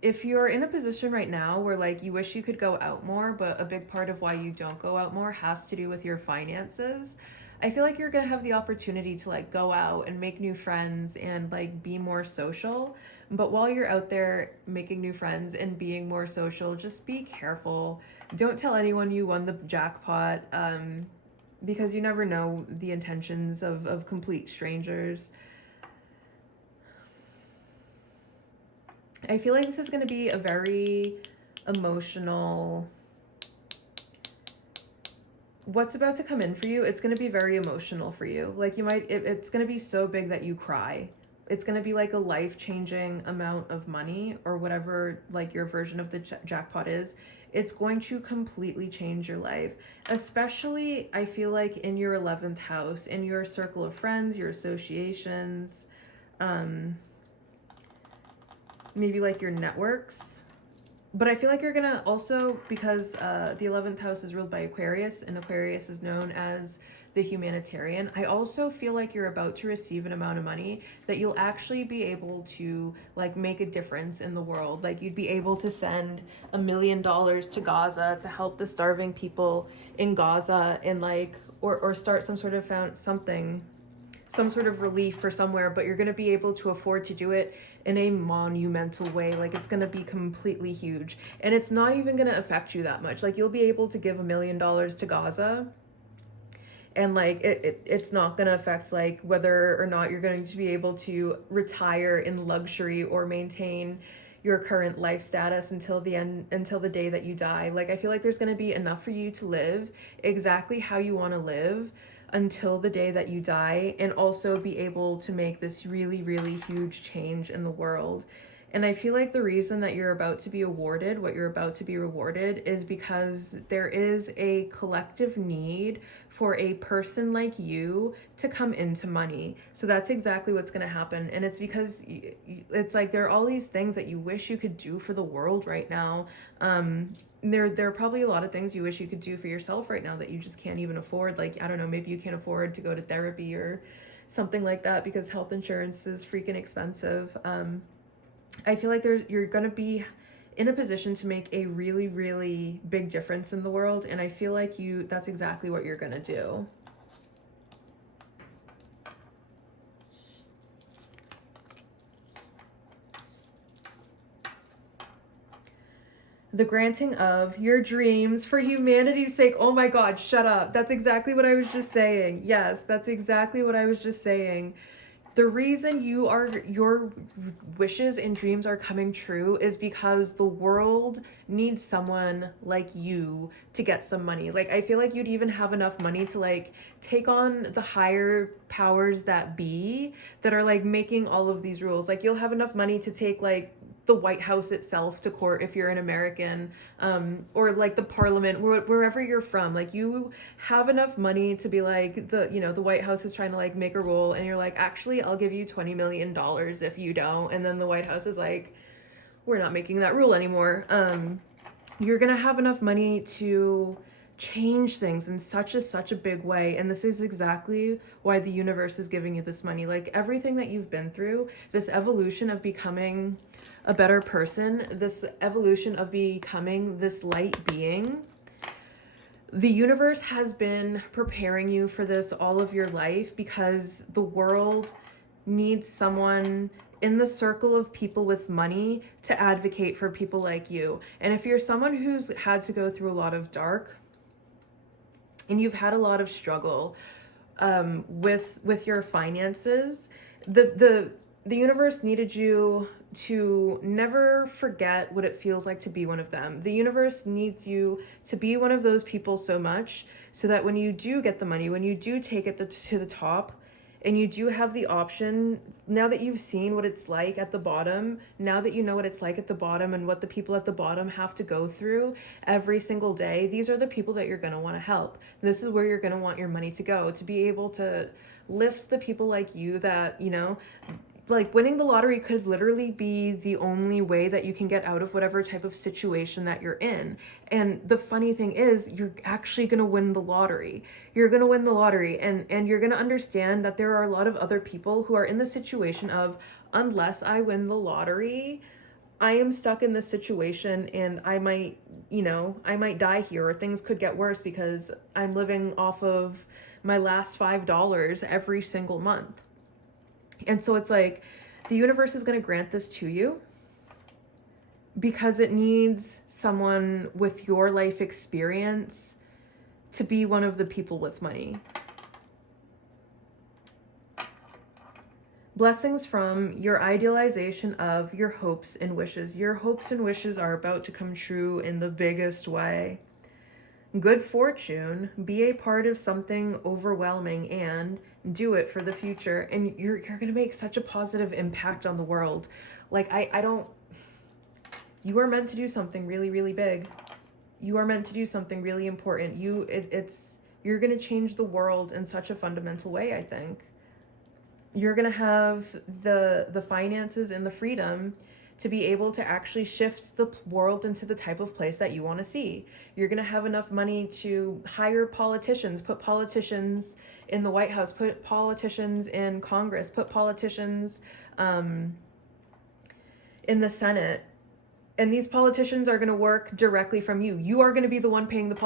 if you're in a position right now where like you wish you could go out more, but a big part of why you don't go out more has to do with your finances, I feel like you're going to have the opportunity to like go out and make new friends and like be more social. But while you're out there making new friends and being more social, just be careful. Don't tell anyone you won the jackpot, because you never know the intentions of complete strangers. I feel like this is going to be a very emotional... What's about to come in for you, it's going to be very emotional for you. Like it's going to be so big that you cry. It's going to be like a life-changing amount of money or whatever like your version of the jackpot is. It's going to completely change your life. Especially, I feel like in your 11th house, in your circle of friends, your associations, maybe like your networks. But I feel like you're gonna also, because the 11th house is ruled by Aquarius, and Aquarius is known as the humanitarian, I also feel like you're about to receive an amount of money that you'll actually be able to like make a difference in the world. Like you'd be able to send $1 million to Gaza to help the starving people in Gaza, and like or start some sort of some sort of relief for somewhere, but you're going to be able to afford to do it in a monumental way. Like it's going to be completely huge, and it's not even going to affect you that much. Like you'll be able to give $1 million to Gaza, and like it's not going to affect like whether or not you're going to be able to retire in luxury or maintain your current life status until the day that you die. Like I feel like there's going to be enough for you to live exactly how you want to live until the day that you die, and also be able to make this really, really huge change in the world. And I feel like the reason that you're about to be awarded what you're about to be rewarded is because there is a collective need for a person like you to come into money. So that's exactly what's going to happen. And it's because it's like there are all these things that you wish you could do for the world right now. There are probably a lot of things you wish you could do for yourself right now that you just can't even afford. Like, I don't know, maybe you can't afford to go to therapy or something like that because health insurance is freaking expensive. I feel like you're going to be in a position to make a really, really big difference in the world. And I feel like that's exactly what you're going to do. The granting of your dreams for humanity's sake. Oh my God, shut up. That's exactly what I was just saying. Yes, that's exactly what I was just saying. The reason your wishes and dreams are coming true is because the world needs someone like you to get some money. Like, I feel like you'd even have enough money to like take on the higher powers that be that are like making all of these rules. Like, you'll have enough money to take like the White House itself to court if you're an American, or like the Parliament, wherever you're from. Like, you have enough money to be like, the White House is trying to like make a rule, and you're like, actually, I'll give you $20 million if you don't. And then the White House is like, we're not making that rule anymore. You're gonna have enough money to change things in such a big way, and this is exactly why the universe is giving you this money. Like, everything that you've been through, this evolution of becoming a better person, this evolution of becoming this light being, the universe has been preparing you for this all of your life, because the world needs someone in the circle of people with money to advocate for people like you. And if you're someone who's had to go through a lot of dark, and you've had a lot of struggle with your finances, the universe needed you to never forget what it feels like to be one of them. The universe needs you to be one of those people so much, so that when you do get the money, when you do take it to the top, and you do have the option, now that you've seen what it's like at the bottom, now that you know what it's like at the bottom and what the people at the bottom have to go through every single day, these are the people that you're going to want to help. This is where you're going to want your money to go, to be able to lift the people like you that, like, winning the lottery could literally be the only way that you can get out of whatever type of situation that you're in. And the funny thing is, you're actually going to win the lottery. You're going to win the lottery, and you're going to understand that there are a lot of other people who are in the situation of, unless I win the lottery, I am stuck in this situation, and I might die here, or things could get worse because I'm living off of my last $5 every single month. And so it's like, the universe is going to grant this to you because it needs someone with your life experience to be one of the people with money. Blessings from your idealization of your hopes and wishes. Your hopes and wishes are about to come true in the biggest way. Good fortune, be a part of something overwhelming and do it for the future. And you're going to make such a positive impact on the world. Like, you are meant to do something really, really big. You are meant to do something really important. You're going to change the world in such a fundamental way, I think. You're going to have the finances and the freedom to be able to actually shift the world into the type of place that you want to see. You're going to have enough money to hire politicians, put politicians in the White House, put politicians in Congress, put politicians in the Senate. And these politicians are going to work directly from you. You are going to be the one paying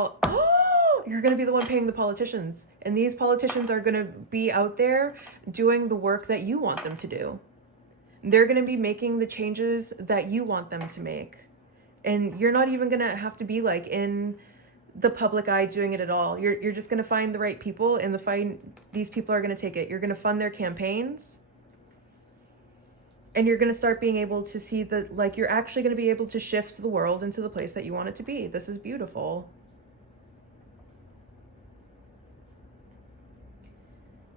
you're going to be the one paying the politicians. And these politicians are going to be out there doing the work that you want them to do. They're going to be making the changes that you want them to make. And you're not even going to have to be like in the public eye doing it at all. You're just going to find the right people, and these people are going to take it. You're going to fund their campaigns. And you're going to start being able to see that, like, you're actually going to be able to shift the world into the place that you want it to be. This is beautiful.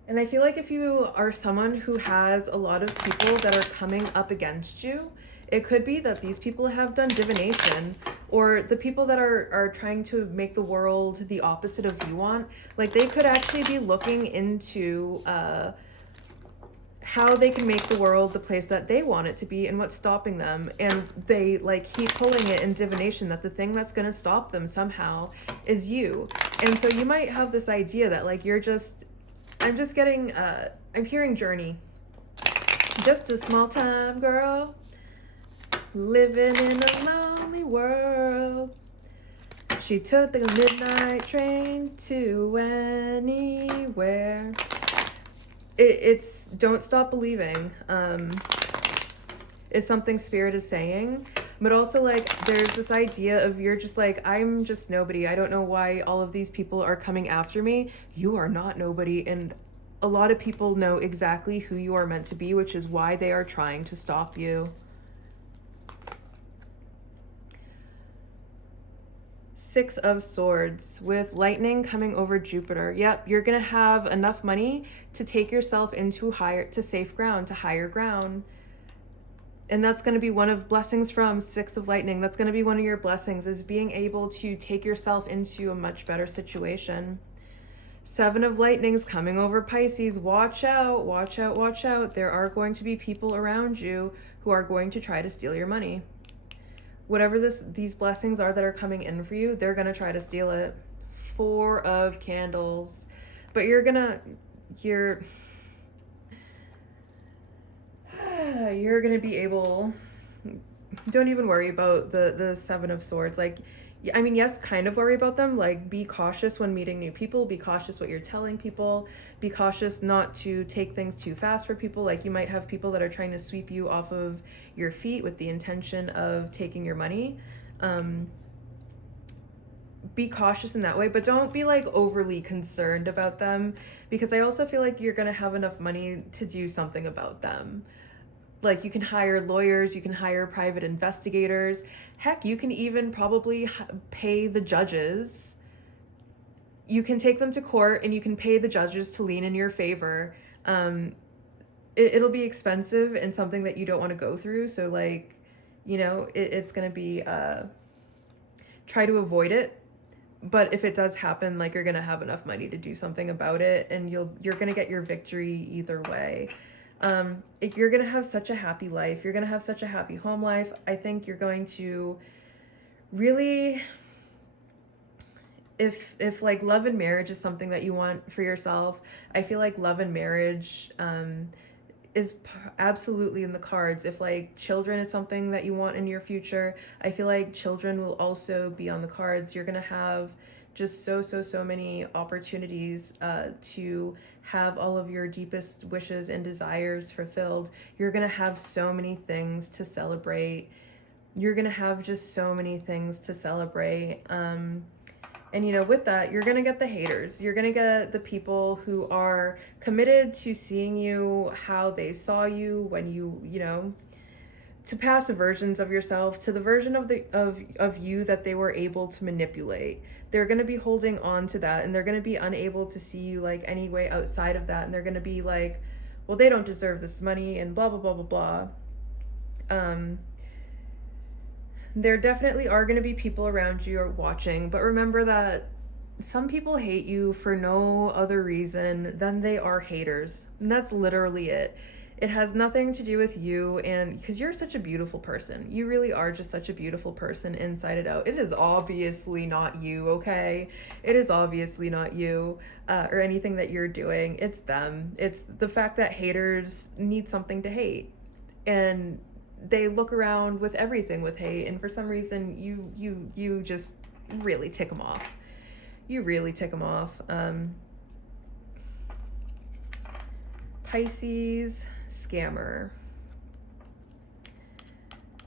And I feel like if you are someone who has a lot of people that are coming up against you, it could be that these people have done divination, or the people that are trying to make the world the opposite of you want, like, they could actually be looking into how they can make the world the place that they want it to be and what's stopping them. And they like keep pulling it in divination that the thing that's going to stop them somehow is you. And so you might have this idea that, like, I'm hearing journey. Just a small time girl living in a lonely world. She took the midnight train to anywhere. It's don't stop believing. Is something Spirit is saying. But also, like, there's this idea of you're just like, I'm just nobody. I don't know why all of these people are coming after me. You are not nobody. And a lot of people know exactly who you are meant to be, which is why they are trying to stop you. Six of Swords with lightning coming over Jupiter. Yep, you're gonna have enough money to take yourself into safe ground, to higher ground. And that's going to be one of blessings from Six of Lightning. That's going to be one of your blessings, is being able to take yourself into a much better situation. Seven of Lightning's coming over Pisces. Watch out, watch out, watch out. There are going to be people around you who are going to try to steal your money. Whatever these blessings are that are coming in for you, they're going to try to steal it. Four of Candles. But you're going to be able, don't even worry about the Seven of Swords. Like, I mean, yes, kind of worry about them. Like, be cautious when meeting new people. Be cautious what you're telling people. Be cautious not to take things too fast for people. Like, you might have people that are trying to sweep you off of your feet with the intention of taking your money. Be cautious in that way, but don't be like overly concerned about them, because I also feel like you're going to have enough money to do something about them. Like, you can hire lawyers, you can hire private investigators. Heck, you can even probably pay the judges. You can take them to court and you can pay the judges to lean in your favor. It'll be expensive and something that you don't want to go through. So, like, you know, it's going to be, try to avoid it. But if it does happen, like, you're going to have enough money to do something about it, and you're going to get your victory either way. If you're going to have such a happy life, you're going to have such a happy home life. I think you're going to really, if like love and marriage is something that you want for yourself, I feel like love and marriage, is absolutely in the cards. If like children is something that you want in your future, I feel like children will also be on the cards. You're going to have just so many opportunities to have all of your deepest wishes and desires fulfilled. You're going to have so many things to celebrate. You're going to have just so many things to celebrate. And, you know, with that, you're going to get the haters. You're going to get the people who are committed to seeing you how they saw you when you know, to past versions of yourself, to the version of you that they were able to manipulate. They're going to be holding on to that, and they're going to be unable to see you like any way outside of that. And they're going to be like, well, they don't deserve this money and blah, blah, blah, blah, blah. There definitely are going to be people around you are watching, but remember that some people hate you for no other reason than they are haters. And that's literally it. It has nothing to do with you, and because you're such a beautiful person. You really are just such a beautiful person inside and out. It is obviously not you, okay? It is obviously not you or anything that you're doing. It's them. It's the fact that haters need something to hate. And they look around with everything with hate, and for some reason you just really tick them off. You really tick them off. Pisces, scammer.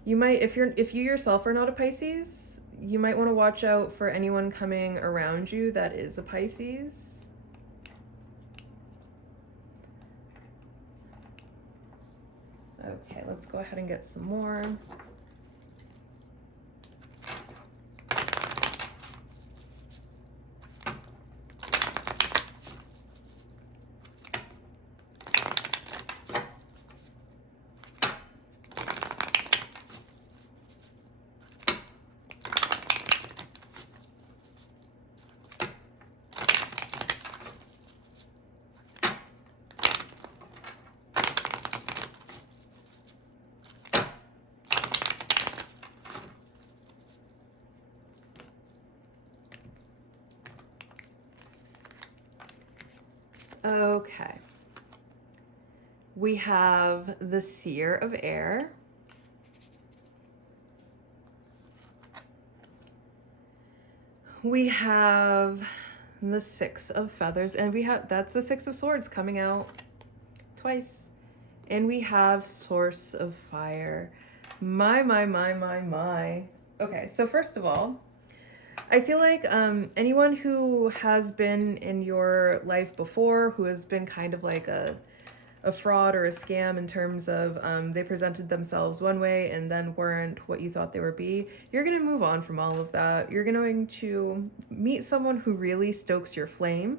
You might, if you yourself are not a Pisces, you might want to watch out for anyone coming around you that is a Pisces. Okay, let's go ahead and get some more. Okay. We have the Seer of Air. We have the Six of Feathers, and that's the Six of Swords coming out twice. And we have Source of Fire. My. Okay, so first of all, I feel like anyone who has been in your life before, who has been kind of like a fraud or a scam in terms of they presented themselves one way and then weren't what you thought they would be, you're going to move on from all of that. You're going to meet someone who really stokes your flame.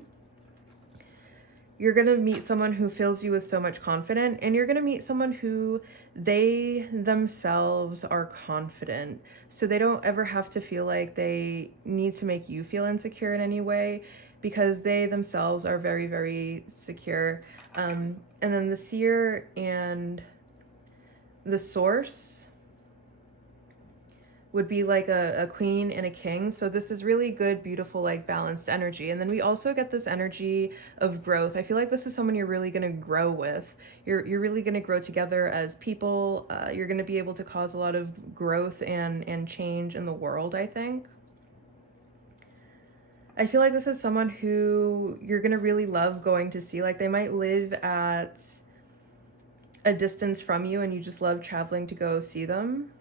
You're going to meet someone who fills you with so much confidence, and you're going to meet someone who they themselves are confident. So they don't ever have to feel like they need to make you feel insecure in any way, because they themselves are very, very secure. And then the seer and the source would be like a queen and a king. So this is really good, beautiful, like balanced energy. And then we also get this energy of growth. I feel like this is someone you're really going to grow with. You're really going to grow together as people. You're going to be able to cause a lot of growth and change in the world, I think. I feel like this is someone who you're going to really love going to see. Like they might live at a distance from you and you just love traveling to go see them.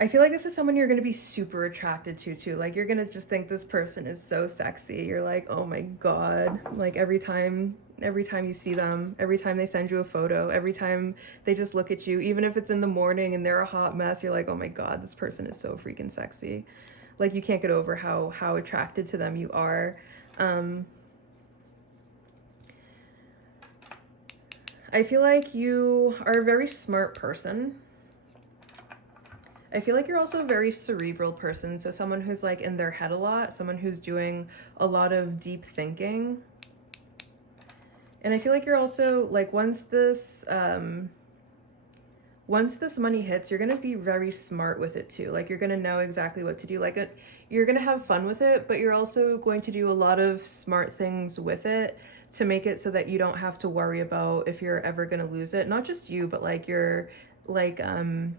I feel like this is someone you're going to be super attracted to too. Like you're going to just think this person is so sexy. You're like, oh my God. Like every time you see them, every time they send you a photo, every time they just look at you, even if it's in the morning and they're a hot mess, you're like, oh my God, this person is so freaking sexy. Like you can't get over how attracted to them you are. I feel like you are a very smart person. I feel like you're also a very cerebral person. So someone who's like in their head a lot, someone who's doing a lot of deep thinking. And I feel like you're also like, once this money hits, you're going to be very smart with it too. Like you're going to know exactly what to do. Like you're going to have fun with it, but you're also going to do a lot of smart things with it to make it so that you don't have to worry about if you're ever going to lose it. Not just you, but like your bloodline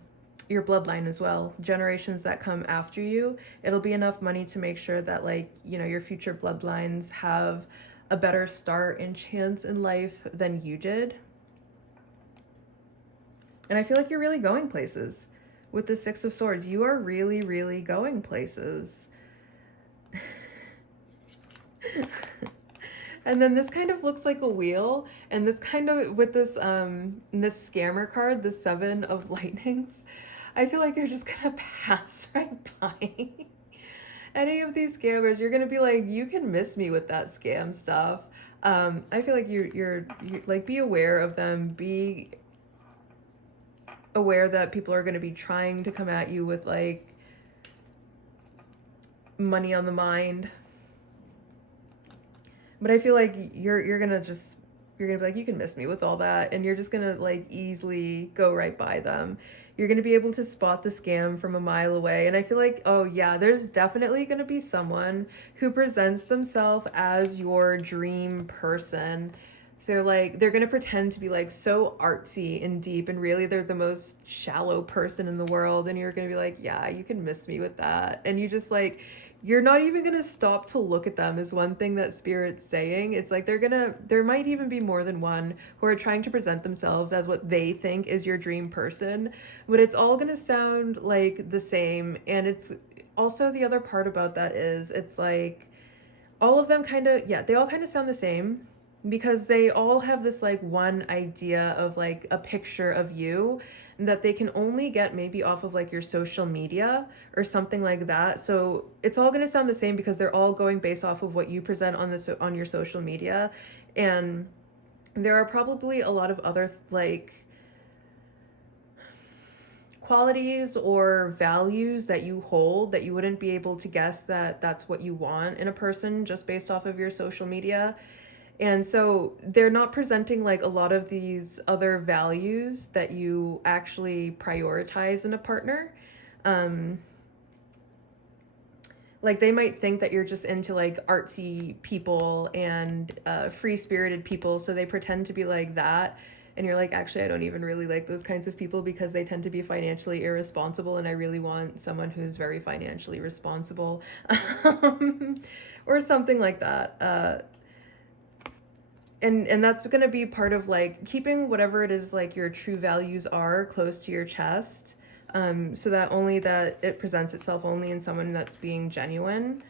as well, generations that come after you. It'll be enough money to make sure that like, you know, your future bloodlines have a better start and chance in life than you did. And I feel like you're really going places with the Six of Swords. You are really, really going places. And then this kind of looks like a wheel, and this kind of, with this this scammer card, the Seven of Lightnings, I feel like you're just gonna pass right by any of these scammers. You're gonna be like, you can miss me with that scam stuff. I feel like you're like, be aware of them. Be aware that people are gonna be trying to come at you with like money on the mind. But I feel like you're gonna be like, you can miss me with all that, and you're just gonna like easily go right by them. You're gonna be able to spot the scam from a mile away. And I feel like, oh yeah, there's definitely gonna be someone who presents themselves as your dream person. They're gonna pretend to be like so artsy and deep, and really they're the most shallow person in the world, and you're gonna be like, yeah, you can miss me with that. And you just like, you're not even gonna stop to look at them, is one thing that Spirit's saying. It's like there might even be more than one who are trying to present themselves as what they think is your dream person, but it's all gonna sound like the same. And it's also, the other part about that is, it's like all of them kind of, yeah, they all kind of sound the same, because they all have this like one idea of like a picture of you that they can only get maybe off of like your social media or something like that. So it's all going to sound the same because they're all going based off of what you present on your social media. And there are probably a lot of other like qualities or values that you hold that you wouldn't be able to guess that that's what you want in a person just based off of your social media. And so they're not presenting like a lot of these other values that you actually prioritize in a partner. Like they might think that you're just into like artsy people and free-spirited people, so they pretend to be like that. And you're like, actually, I don't even really like those kinds of people because they tend to be financially irresponsible, and I really want someone who's very financially responsible. Or something like that. And that's going to be part of like keeping whatever it is like your true values are close to your chest. so that only that it presents itself only in someone that's being genuine.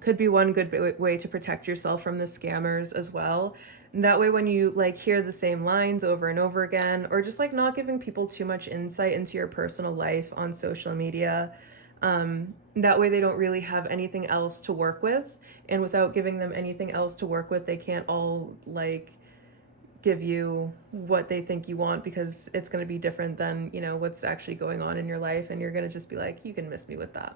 Could be one good way to protect yourself from the scammers as well. And that way, when you like hear the same lines over and over again, or just like not giving people too much insight into your personal life on social media, that way they don't really have anything else to work with. And without giving them anything else to work with, they can't all like give you what they think you want, because it's going to be different than, you know, what's actually going on in your life. And you're going to just be like, you can miss me with that.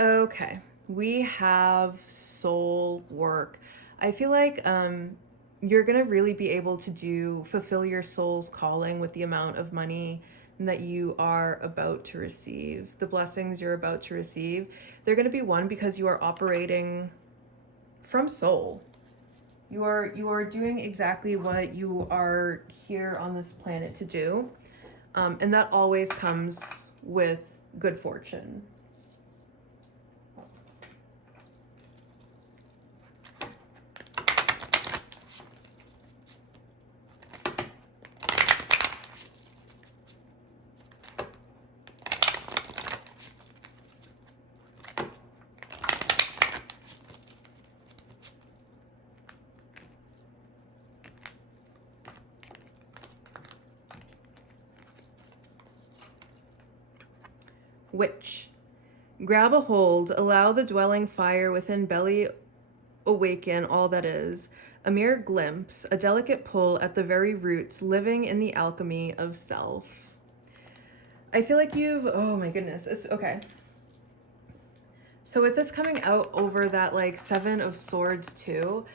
Okay, we have soul work. I feel like you're gonna really be able to fulfill your soul's calling with the amount of money that you are about to receive. The blessings you're about to receive, they're gonna be one because you are operating from soul. You are doing exactly what you are here on this planet to do, and that always comes with good fortune. Witch. Grab a hold, allow the dwelling fire within belly awaken all that is. A mere glimpse, a delicate pull at the very roots, living in the alchemy of self. I feel like oh my goodness, it's okay. So with this coming out over that like Seven of Swords too,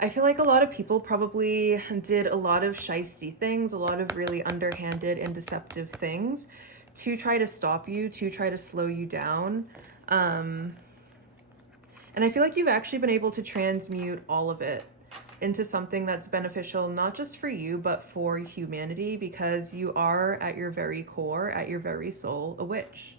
I feel like a lot of people probably did a lot of shisty things, a lot of really underhanded and deceptive things to try to stop you, to try to slow you down. And I feel like you've actually been able to transmute all of it into something that's beneficial, not just for you, but for humanity, because you are at your very core, at your very soul, a witch.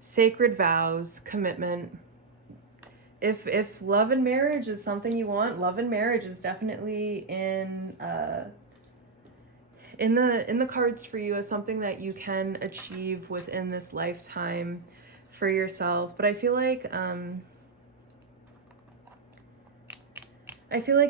Sacred vows, commitment. If love and marriage is something you want, love and marriage is definitely in the cards for you as something that you can achieve within this lifetime for yourself. But I feel like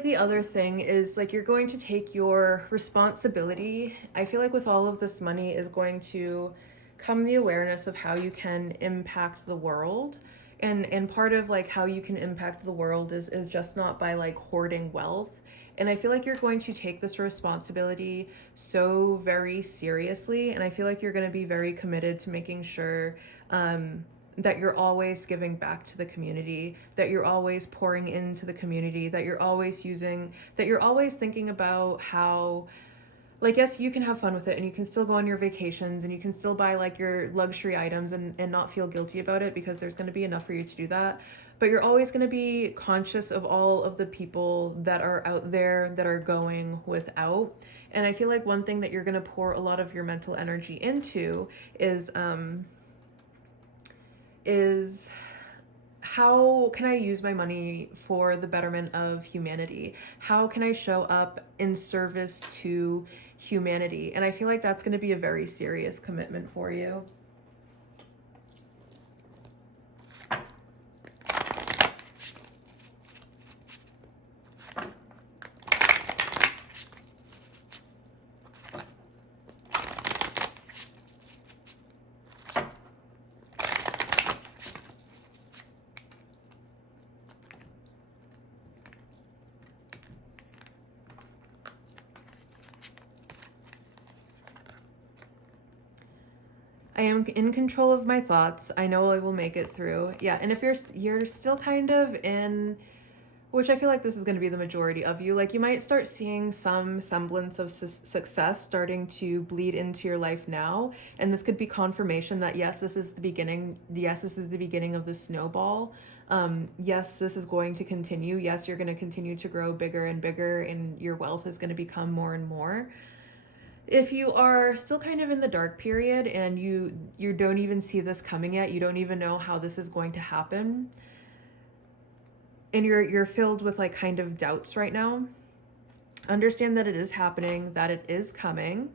the other thing is like you're going to take your responsibility. I feel like with all of this money is going to come the awareness of how you can impact the world. And part of like how you can impact the world is just not by like hoarding wealth. And I feel like you're going to take this responsibility so very seriously. And I feel like you're going to be very committed to making sure that you're always giving back to the community, that you're always pouring into the community, that you're always thinking about how, like, yes, you can have fun with it and you can still go on your vacations and you can still buy like your luxury items and not feel guilty about it, because there's going to be enough for you to do that. But you're always going to be conscious of all of the people that are out there that are going without. And I feel like one thing that you're going to pour a lot of your mental energy into is how can I use my money for the betterment of humanity? How can I show up in service to humanity? And I feel like that's going to be a very serious commitment for you. I am in control of my thoughts. I know I will make it through. Yeah, and if you're still kind of in, which I feel like this is going to be the majority of you, like you might start seeing some semblance of success starting to bleed into your life now, and this could be confirmation that yes, this is the beginning. Yes, this is the beginning of the snowball. Yes, this is going to continue. Yes, you're going to continue to grow bigger and bigger, and your wealth is going to become more and more. If you are still kind of in the dark period and you don't even see this coming yet, you don't even know how this is going to happen, and you're filled with like kind of doubts right now, understand that it is happening, that it is coming.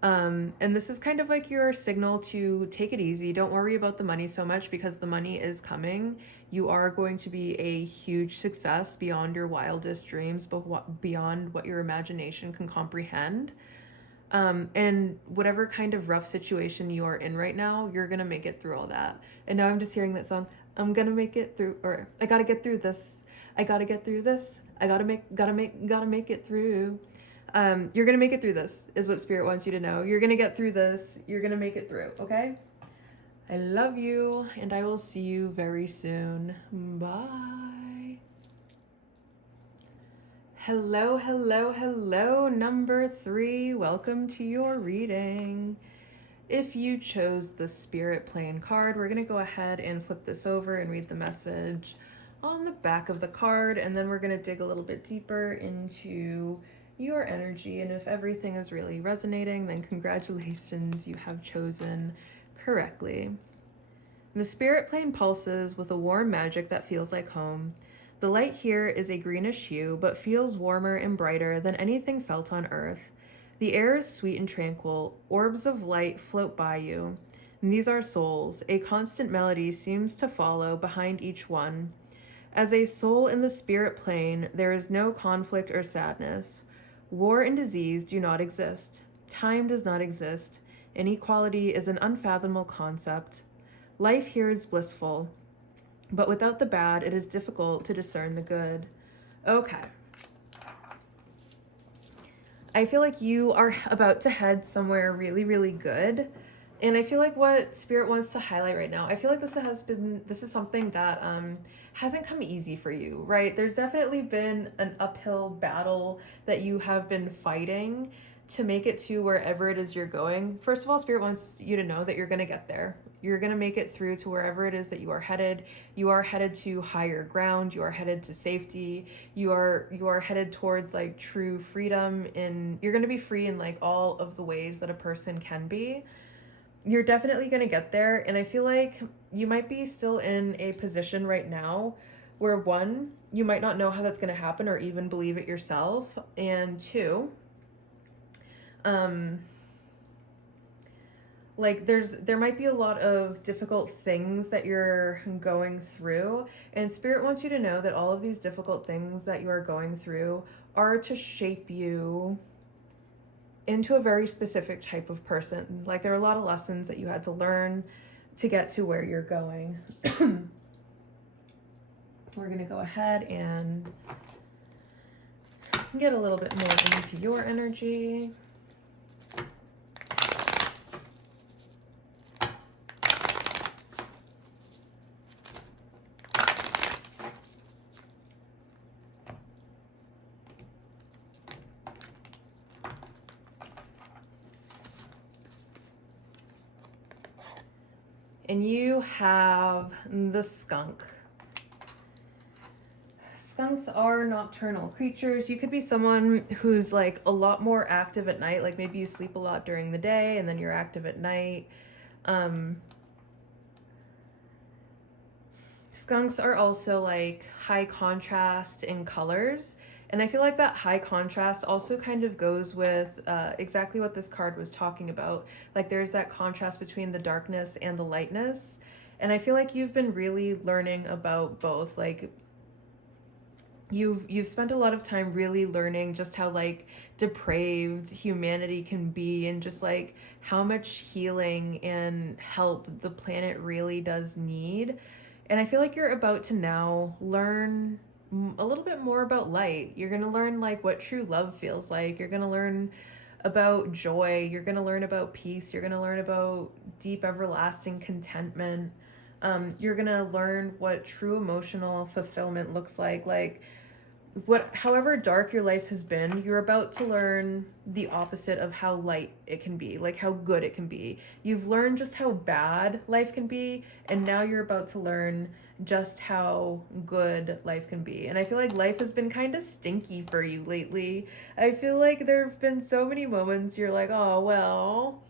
And this is kind of like your signal to take it easy. Don't worry about the money so much, because the money is coming. You are going to be a huge success beyond your wildest dreams, but beyond what your imagination can comprehend. And whatever kind of rough situation you are in right now, you're gonna make it through all that. And now I'm just hearing that song, I'm gonna make it through, or I gotta get through this. I gotta get through this. I gotta make it through. You're gonna make it through this, is what Spirit wants you to know. You're gonna get through this. You're gonna make it through, okay? I love you, and I will see you very soon. Bye. Hello, hello, hello, number 3. Welcome to your reading. If you chose the Spirit Plane card, we're going to go ahead and flip this over and read the message on the back of the card, and then we're going to dig a little bit deeper into your energy. And if everything is really resonating, then congratulations, you have chosen correctly. The Spirit Plane pulses with a warm magic that feels like home. The light here is a greenish hue, but feels warmer and brighter than anything felt on Earth. The air is sweet and tranquil. Orbs of light float by you. And these are souls. A constant melody seems to follow behind each one. As a soul in the spirit plane, there is no conflict or sadness. War and disease do not exist. Time does not exist. Inequality is an unfathomable concept. Life here is blissful. But without the bad, it is difficult to discern the good. Okay. I feel like you are about to head somewhere really, really good. And I feel like what Spirit wants to highlight right now, I feel like this is something that hasn't come easy for you, right? There's definitely been an uphill battle that you have been fighting to make it to wherever it is you're going. First of all, Spirit wants you to know that you're going to get there. You're going to make it through to wherever it is that you are headed. You are headed to higher ground. You are headed to safety. You are headed towards like true freedom, and you're going to be free in like all of the ways that a person can be. You're definitely going to get there. And I feel like you might be still in a position right now where, one, you might not know how that's going to happen or even believe it yourself. And two, like there might be a lot of difficult things that you're going through, and Spirit wants you to know that all of these difficult things that you are going through are to shape you into a very specific type of person. Like there are a lot of lessons that you had to learn to get to where you're going. We're going to go ahead and get a little bit more into your energy. And you have the skunk. Skunks are nocturnal creatures. You could be someone who's like a lot more active at night. Like maybe you sleep a lot during the day and then you're active at night. Skunks are also like high contrast in colors. And I feel like that high contrast also kind of goes with exactly what this card was talking about. Like there's that contrast between the darkness and the lightness. And I feel like you've been really learning about both. Like you've spent a lot of time really learning just how like depraved humanity can be, and just like how much healing and help the planet really does need. And I feel like you're about to now learn a little bit more about light. You're going to learn like what true love feels like. You're going to learn about joy. You're going to learn about peace. You're going to learn about deep, everlasting contentment. You're going to learn what true emotional fulfillment looks like. Like, however dark your life has been, you're about to learn the opposite of how light it can be, like how good it can be. You've learned just how bad life can be, and now you're about to learn just how good life can be. And I feel like life has been kind of stinky for you lately. I feel like there have been so many moments you're like, oh well,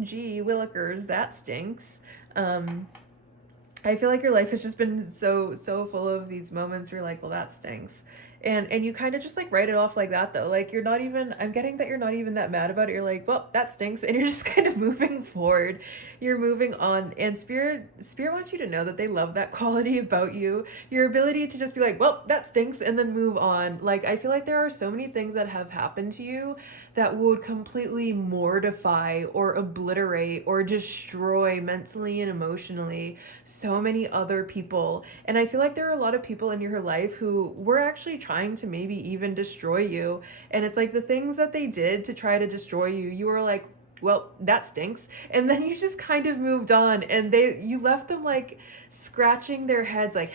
gee willikers, that stinks. I feel like your life has just been so full of these moments where you're like, well, that stinks. And you kind of just like write it off like that though. Like, you're not even, I'm getting that you're not even that mad about it. You're like, well, that stinks, and you're just kind of moving forward. You're moving on, and spirit wants you to know that they love that quality about you. Your ability to just be like, well, that stinks, and then move on. Like, I feel like there are so many things that have happened to you that would completely mortify or obliterate or destroy mentally and emotionally so many other people. And I feel like there are a lot of people in your life who were actually trying to maybe even destroy you. And it's like the things that they did to try to destroy you, you were like, well, that stinks. And then you just kind of moved on, and you left them like scratching their heads like,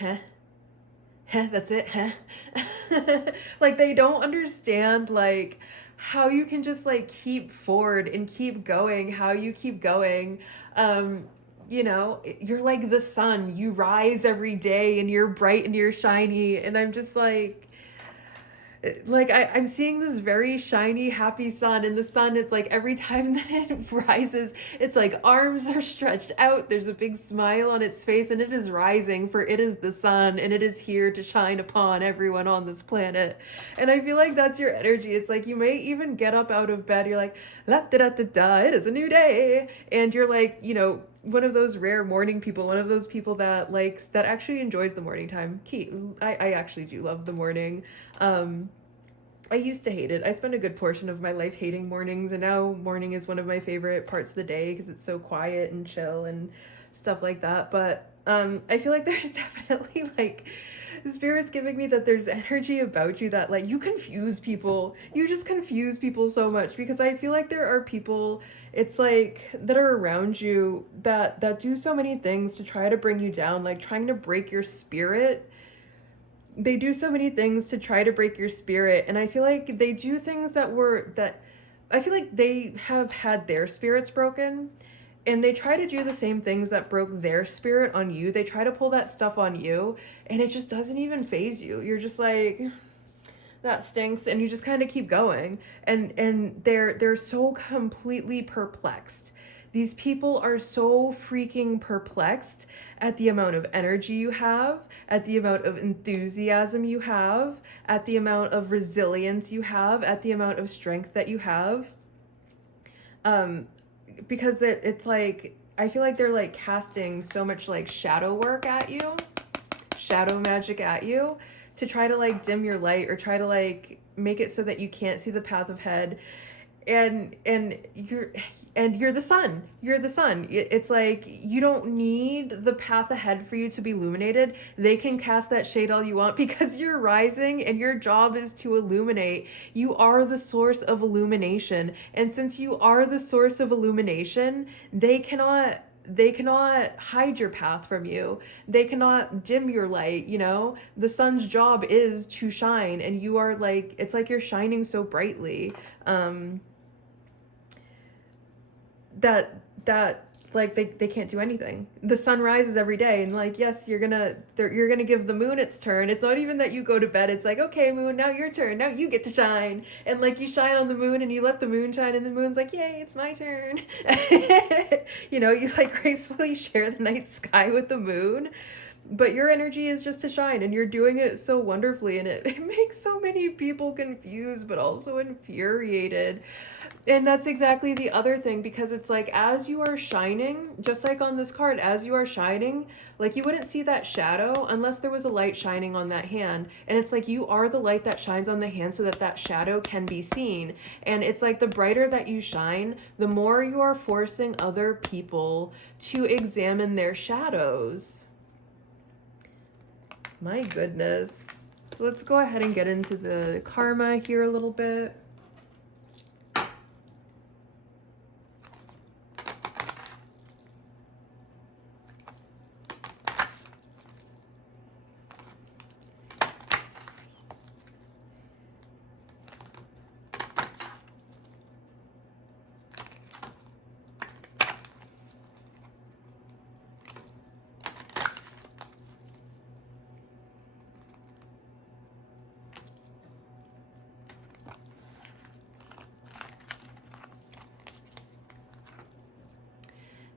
that's it, like, they don't understand like how you can just like keep forward and keep going, how you keep going. You know, you're like the sun, you rise every day and you're bright and you're shiny. And I'm just like I'm seeing this very shiny, happy sun, and the sun is like, every time that it rises, it's like arms are stretched out, there's a big smile on its face, and it is rising, for it is the sun, and it is here to shine upon everyone on this planet. And I feel like that's your energy. It's like, you may even get up out of bed, you're like, la da da da da, it is a new day, and you're like, you know, one of those rare morning people, one of those people that actually enjoys the morning time. I actually do love the morning. I used to hate it. I spent a good portion of my life hating mornings, and now morning is one of my favorite parts of the day because it's so quiet and chill and stuff like that. But I feel like there's definitely like spirit's giving me that there's energy about you that like you confuse people. You just confuse people so much, because I feel like there are people, it's like, that are around you that do so many things to try to bring you down, like trying to break your spirit. They do so many things to try to break your spirit, and I feel like they do things that I feel like they have had their spirits broken, and they try to do the same things that broke their spirit on you. They try to pull that stuff on you, and it just doesn't even faze you. You're just like, that stinks, and you just kind of keep going, and they're so completely perplexed. These people are so freaking perplexed at the amount of energy you have, at the amount of enthusiasm you have, at the amount of resilience you have, at the amount of strength that you have. Because it's like, I feel like they're like casting so much like shadow work at you, shadow magic at you, to try to like dim your light, or try to like make it so that you can't see the path of head. And you're the sun. You're the sun. It's like, you don't need the path ahead for you to be illuminated. They can cast that shade all you want, because you're rising and your job is to illuminate. You are the source of illumination. And since you are the source of illumination, they cannot hide your path from you. They cannot dim your light, you know? The sun's job is to shine, and you are like, it's like you're shining so brightly. That like they can't do anything. The sun rises every day, and like, yes, you're gonna give the moon its turn. It's not even that you go to bed. It's like, okay, moon, now your turn. Now you get to shine. And like, you shine on the moon, and you let the moon shine, and the moon's like, yay, it's my turn. You know, you like gracefully share the night sky with the moon. But your energy is just to shine, and you're doing it so wonderfully, and it makes so many people confused but also infuriated. And that's exactly the other thing, because it's like, as you are shining, just like on this card, as you are shining, like, you wouldn't see that shadow unless there was a light shining on that hand. And it's like, you are the light that shines on the hand so that that shadow can be seen. And it's like, the brighter that you shine, the more you are forcing other people to examine their shadows. My goodness. Let's go ahead and get into the karma here a little bit.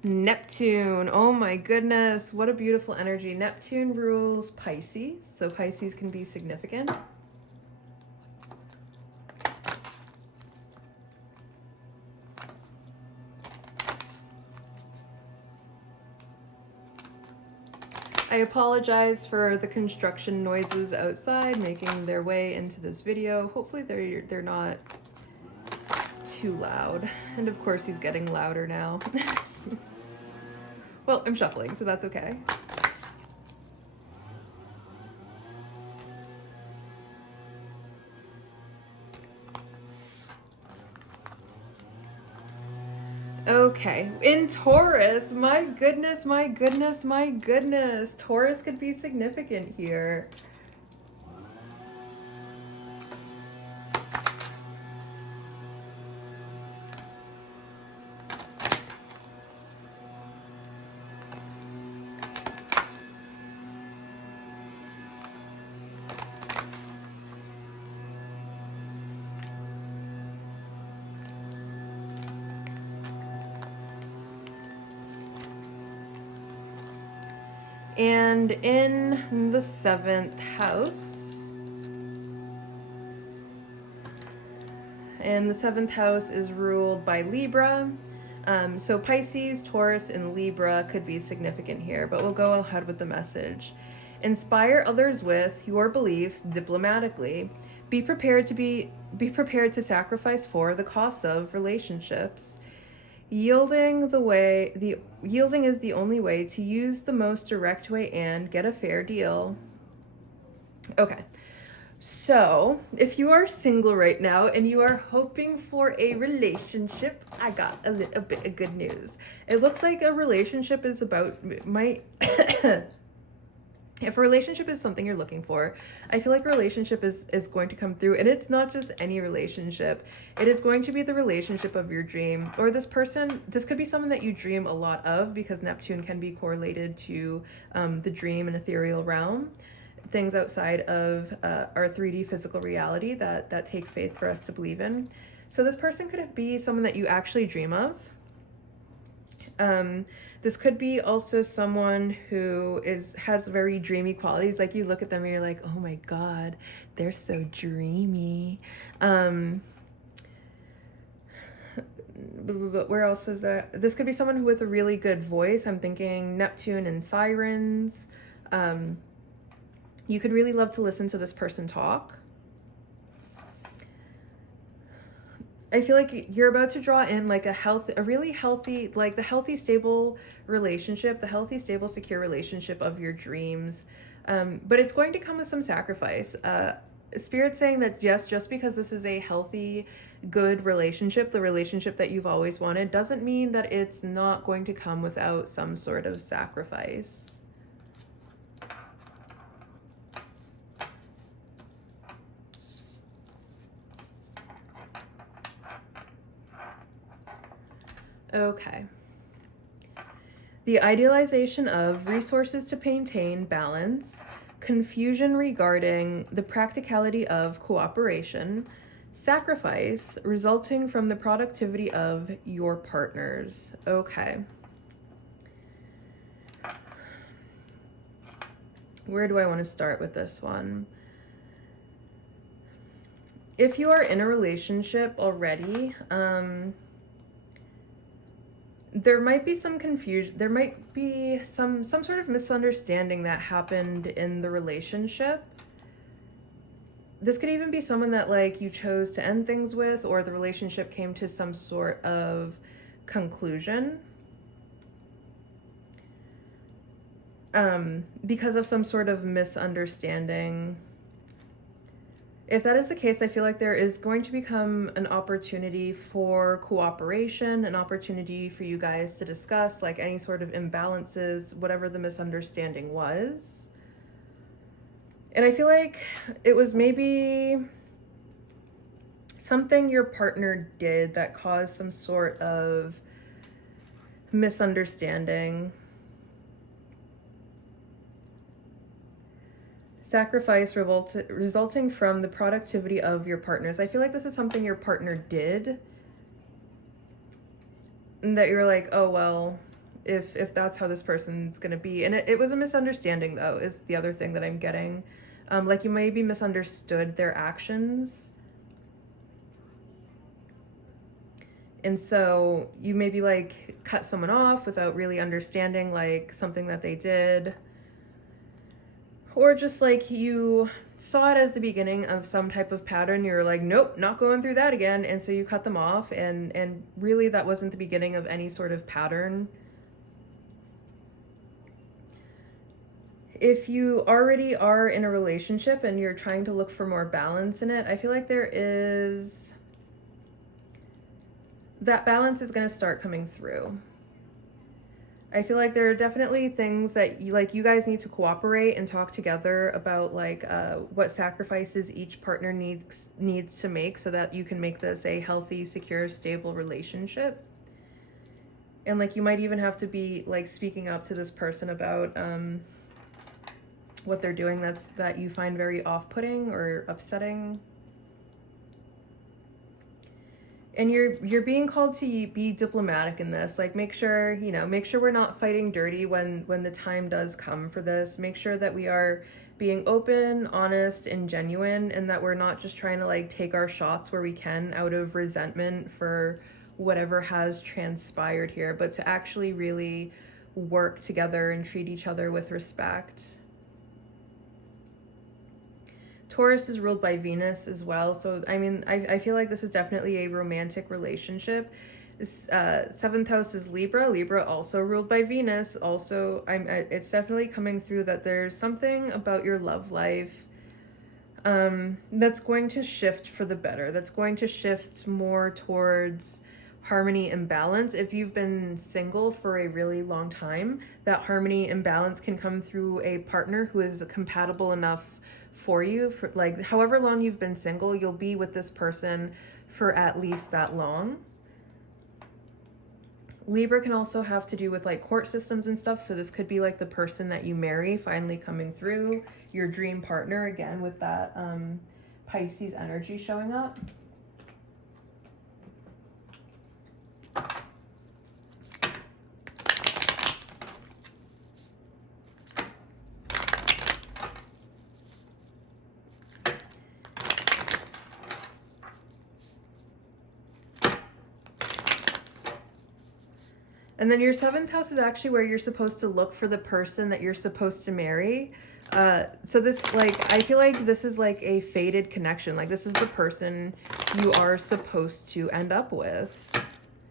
Neptune. Oh my goodness. What a beautiful energy. Neptune rules Pisces, so Pisces can be significant. I apologize for the construction noises outside making their way into this video. Hopefully they're not too loud. And of course he's getting louder now. Well, I'm shuffling, so that's okay. Okay, in Taurus, my goodness, my goodness, my goodness. Taurus could be significant here. And in the 7th house, and the 7th house is ruled by Libra. So Pisces, Taurus, and Libra could be significant here, but we'll go ahead with the message. Inspire others with your beliefs diplomatically. Be prepared to sacrifice for the cost of relationships. Yielding is the only way to use the most direct way and get a fair deal. Okay. So, if you are single right now and you are hoping for a relationship, I got a little bit of good news. It looks like a relationship is about if a relationship is something you're looking for, I feel like a relationship is going to come through, and it's not just any relationship. It is going to be the relationship of your dream, or this could be someone that you dream a lot of, because Neptune can be correlated to the dream and ethereal realm, things outside of our 3D physical reality that take faith for us to believe in. So this person could be someone that you actually dream of. This could be also someone who has very dreamy qualities. Like, you look at them and you're like, oh my God, they're so dreamy. But where else was that? This could be someone with a really good voice. I'm thinking Neptune and sirens. You could really love to listen to this person talk. I feel like you're about to draw in like a really healthy, like the healthy, stable relationship, the healthy, stable, secure relationship of your dreams. But it's going to come with some sacrifice. Spirit's saying that yes, just because this is a healthy, good relationship, the relationship that you've always wanted, doesn't mean that it's not going to come without some sort of sacrifice. Okay. The idealization of resources to maintain balance, confusion regarding the practicality of cooperation, sacrifice resulting from the productivity of your partners. Okay. Where do I want to start with this one? If you are in a relationship already, there might be some confusion. There might be some sort of misunderstanding that happened in the relationship. This could even be someone that like you chose to end things with, or the relationship came to some sort of conclusion because of some sort of misunderstanding. If that is the case, I feel like there is going to become an opportunity for cooperation, an opportunity for you guys to discuss like any sort of imbalances, whatever the misunderstanding was. And I feel like it was maybe something your partner did that caused some sort of misunderstanding. Sacrifice resulting from the productivity of your partners. I feel like this is something your partner did, and that you're like, oh, well, if that's how this person's gonna be. And it was a misunderstanding, though, is the other thing that I'm getting. Like you maybe misunderstood their actions. And so you maybe like cut someone off without really understanding like something that they did. Or just like you saw it as the beginning of some type of pattern. You're like, nope, not going through that again. And so you cut them off, and really that wasn't the beginning of any sort of pattern. If you already are in a relationship and you're trying to look for more balance in it, I feel like that balance is going to start coming through. I feel like there are definitely things that you guys need to cooperate and talk together about, like what sacrifices each partner needs to make so that you can make this a healthy, secure, stable relationship. And like you might even have to be like speaking up to this person about what they're doing that you find very off-putting or upsetting. And you're being called to be diplomatic in this. Like make sure we're not fighting dirty when the time does come for this. Make sure that we are being open, honest, and genuine, and that we're not just trying to like take our shots where we can out of resentment for whatever has transpired here, but to actually really work together and treat each other with respect. Taurus is ruled by Venus as well. So, I mean, I feel like this is definitely a romantic relationship. This seventh house is Libra. Libra also ruled by Venus. Also, it's definitely coming through that there's something about your love life that's going to shift for the better. That's going to shift more towards harmony and balance. If you've been single for a really long time, that harmony and balance can come through a partner who is compatible enough for you. For like however long you've been single, you'll be with this person for at least that long. Libra can also have to do with like court systems and stuff, so this could be like the person that you marry finally coming through, your dream partner, again with that Pisces energy showing up. And then your seventh house is actually where you're supposed to look for the person that you're supposed to marry. So this, like, I feel like this is like a fated connection. Like this is the person you are supposed to end up with.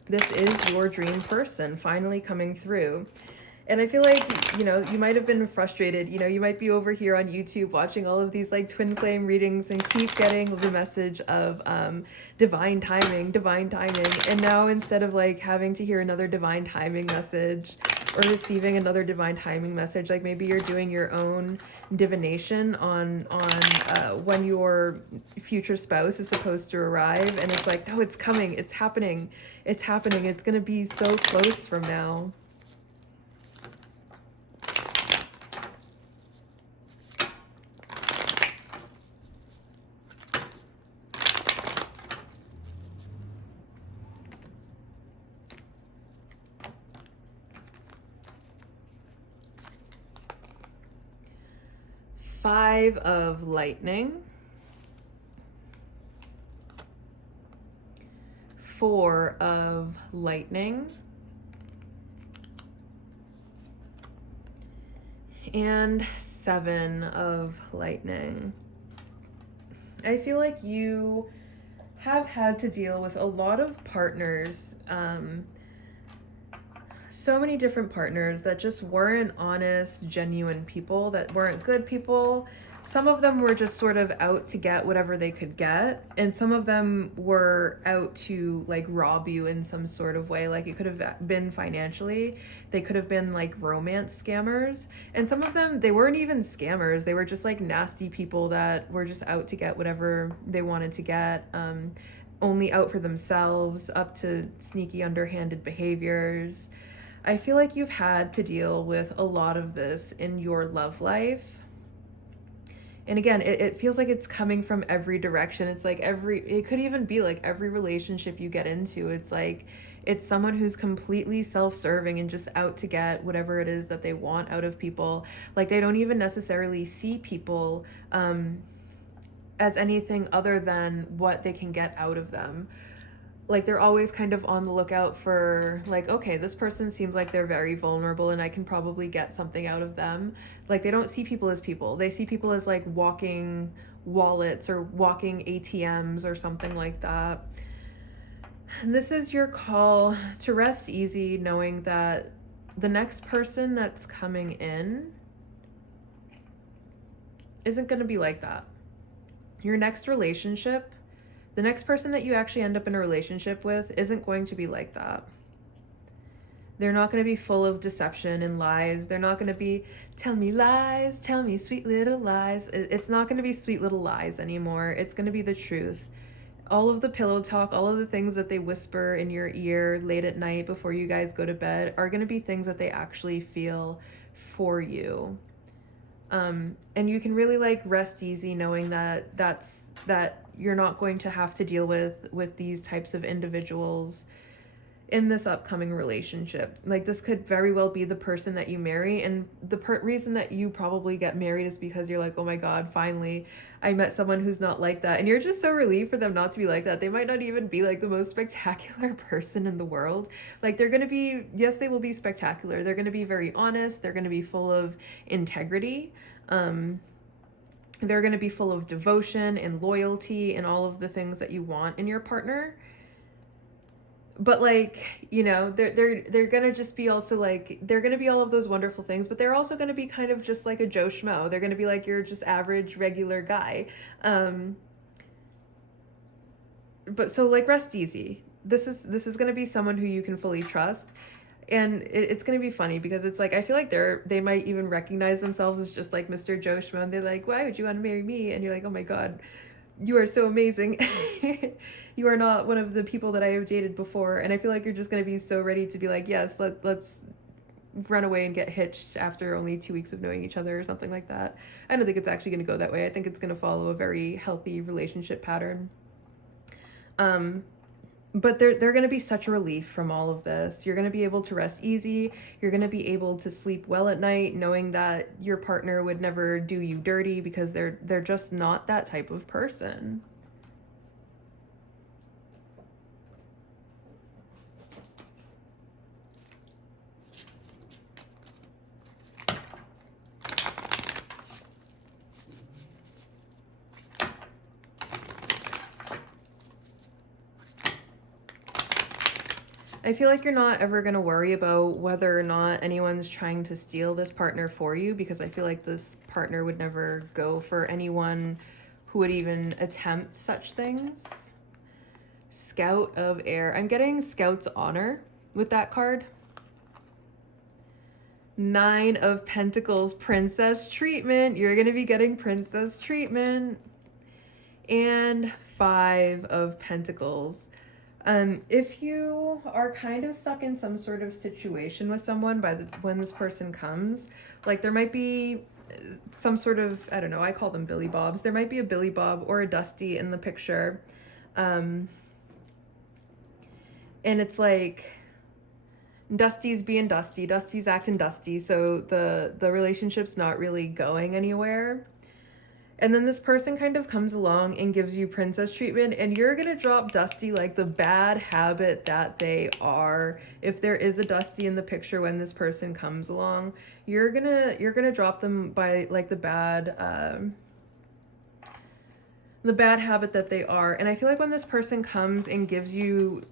This is your dream person finally coming through. And I feel like, you might have been frustrated. You might be over here on YouTube watching all of these like twin flame readings and keep getting the message of divine timing. And now instead of like having to hear another divine timing message or receiving another divine timing message, like maybe you're doing your own divination on when your future spouse is supposed to arrive. And it's like, no, it's coming. It's happening. It's going to be so close from now. Five of lightning, 4 of lightning, and 7 of lightning. I feel like you have had to deal with a lot of partners, so many different partners that just weren't honest, genuine people, that weren't good people. Some of them were just sort of out to get whatever they could get, and some of them were out to like rob you in some sort of way. Like it could have been financially, they could have been like romance scammers, and some of them, they weren't even scammers, they were just like nasty people that were just out to get whatever they wanted to get, only out for themselves, up to sneaky underhanded behaviors. I feel like you've had to deal with a lot of this in your love life. And again, it feels like it's coming from every direction. It's like it could even be like every relationship you get into, it's like It's someone who's completely self-serving and just out to get whatever it is that they want out of people. Like they don't even necessarily see people as anything other than what they can get out of them. Like they're always kind of on the lookout for like, okay, this person seems like they're very vulnerable and I can probably get something out of them. Like they don't see people as people. They see people as like walking wallets or walking ATMs or something like that. And this is your call to rest easy, knowing that the next person that's coming in isn't going to be like that. Your next relationship, the next person that you actually end up in a relationship with isn't going to be like that. They're not going to be full of deception and lies. They're not going to be, tell me lies, tell me sweet little lies. It's not going to be sweet little lies anymore. It's going to be the truth. All of the pillow talk, all of the things that they whisper in your ear late at night before you guys go to bed are going to be things that they actually feel for you. And you can really like rest easy knowing that you're not going to have to deal with these types of individuals in this upcoming relationship. Like this could very well be the person that you marry, and the reason that you probably get married is because you're like, oh my God, finally I met someone who's not like that. And you're just so relieved for them not to be like that. They might not even be like the most spectacular person in the world. Like they're going to be, yes, they will be spectacular. They're going to be very honest. They're going to be full of integrity. They're going to be full of devotion and loyalty and all of the things that you want in your partner. But like, you know, they're going to just be also like, they're going to be all of those wonderful things, but they're also going to be kind of just like a Joe Schmo. They're going to be like your just average regular guy. But so like rest easy. This is going to be someone who you can fully trust. And it's going to be funny because it's like, I feel like they might even recognize themselves as just like Mr. Joe Schmo. And they're like, why would you want to marry me? And you're like, oh my God, you are so amazing. You are not one of the people that I have dated before. And I feel like you're just going to be so ready to be like, yes, let's run away and get hitched after only 2 weeks of knowing each other or something like that. I don't think it's actually going to go that way. I think it's going to follow a very healthy relationship pattern. But they're going to be such a relief from all of this. You're going to be able to rest easy. You're going to be able to sleep well at night, knowing that your partner would never do you dirty because they're just not that type of person. I feel like you're not ever going to worry about whether or not anyone's trying to steal this partner for you, because I feel like this partner would never go for anyone who would even attempt such things. Scout of Air. I'm getting Scout's Honor with that card. 9 of Pentacles, Princess treatment. You're going to be getting princess treatment. And 5 of Pentacles. If you are kind of stuck in some sort of situation with someone when this person comes, like there might be some sort of, I don't know, I call them Billy Bobs. There might be a Billy Bob or a Dusty in the picture. And it's like Dusty's being Dusty, Dusty's acting Dusty, so the relationship's not really going anywhere. And then this person kind of comes along and gives you princess treatment, and you're going to drop Dusty like the bad habit that they are. If there is a Dusty in the picture when this person comes along, you're going to drop them by like the bad habit that they are. And I feel like when this person comes and gives you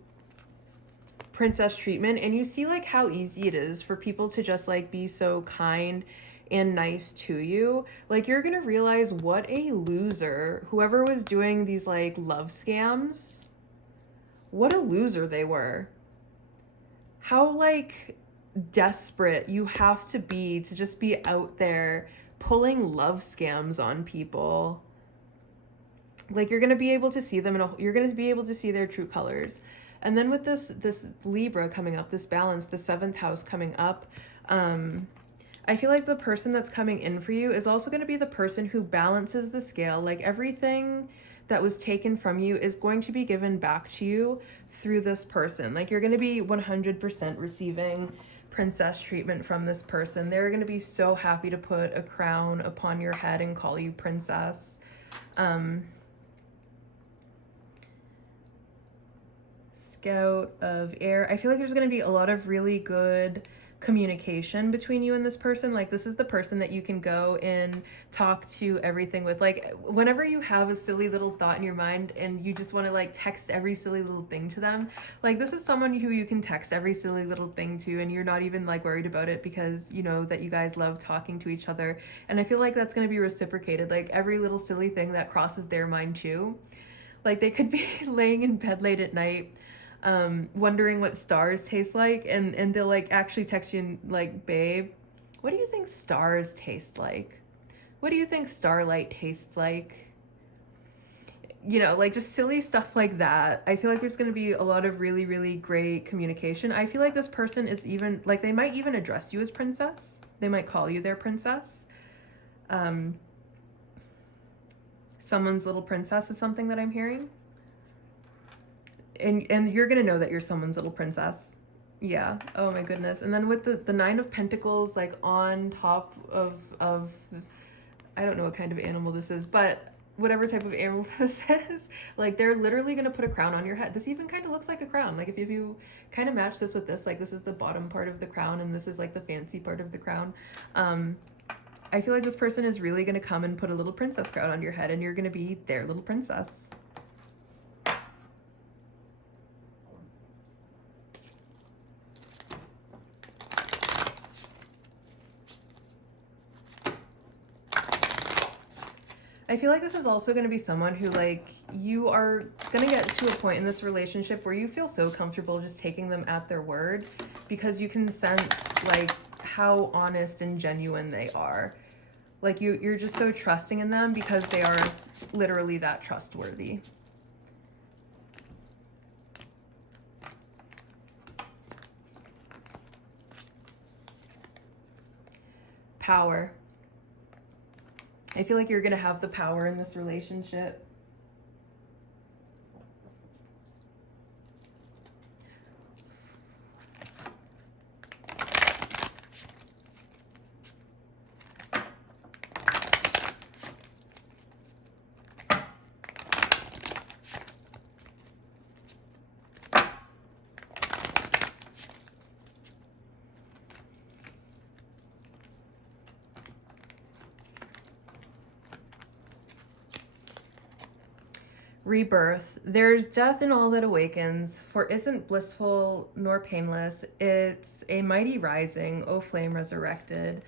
princess treatment, and you see like how easy it is for people to just like be so kind and nice to you, like you're gonna realize what a loser whoever was doing these like love scams, what a loser they were. How like desperate you have to be to just be out there pulling love scams on people. Like you're gonna be able to see them and you're gonna be able to see their true colors. And then with this Libra coming up, this balance, the 7th house coming up, I feel like the person that's coming in for you is also going to be the person who balances the scale. Like everything that was taken from you is going to be given back to you through this person. Like, you're going to be 100% receiving princess treatment from this person. They're going to be so happy to put a crown upon your head and call you princess. Scout of air. I feel like there's going to be a lot of really good communication between you and this person. Like, this is the person that you can go and talk to everything with. Like, whenever you have a silly little thought in your mind and you just want to like text every silly little thing to them, like, this is someone who you can text every silly little thing to, and you're not even like worried about it because you know that you guys love talking to each other. And I feel like that's going to be reciprocated. Like, every little silly thing that crosses their mind too. Like, they could be laying in bed late at night, wondering what stars taste like, and they'll like actually text you and like, babe, what do you think stars taste like? What do you think starlight tastes like? You know, like, just silly stuff like that. I feel like there's going to be a lot of really, really great communication. I feel like this person is even, like, they might even address you as princess. They might call you their princess. Someone's little princess is something that I'm hearing. And you're gonna know that you're someone's little princess. Yeah. Oh my goodness. And then with the Nine of Pentacles, like on top of I don't know what kind of animal this is, but whatever type of animal this is, like, they're literally gonna put a crown on your head. This even kind of looks like a crown. Like, if you kind of match this with this, like, this is the bottom part of the crown and this is like the fancy part of the crown. I feel like this person is really gonna come and put a little princess crown on your head, and you're gonna be their little princess. I feel like this is also going to be someone who, like, you are going to get to a point in this relationship where you feel so comfortable just taking them at their word, because you can sense, like, how honest and genuine they are. Like, you're just so trusting in them because they are literally that trustworthy. Power. I feel like you're going to have the power in this relationship. Rebirth. There's death in all that awakens, for isn't blissful nor painless. It's a mighty rising, O flame resurrected.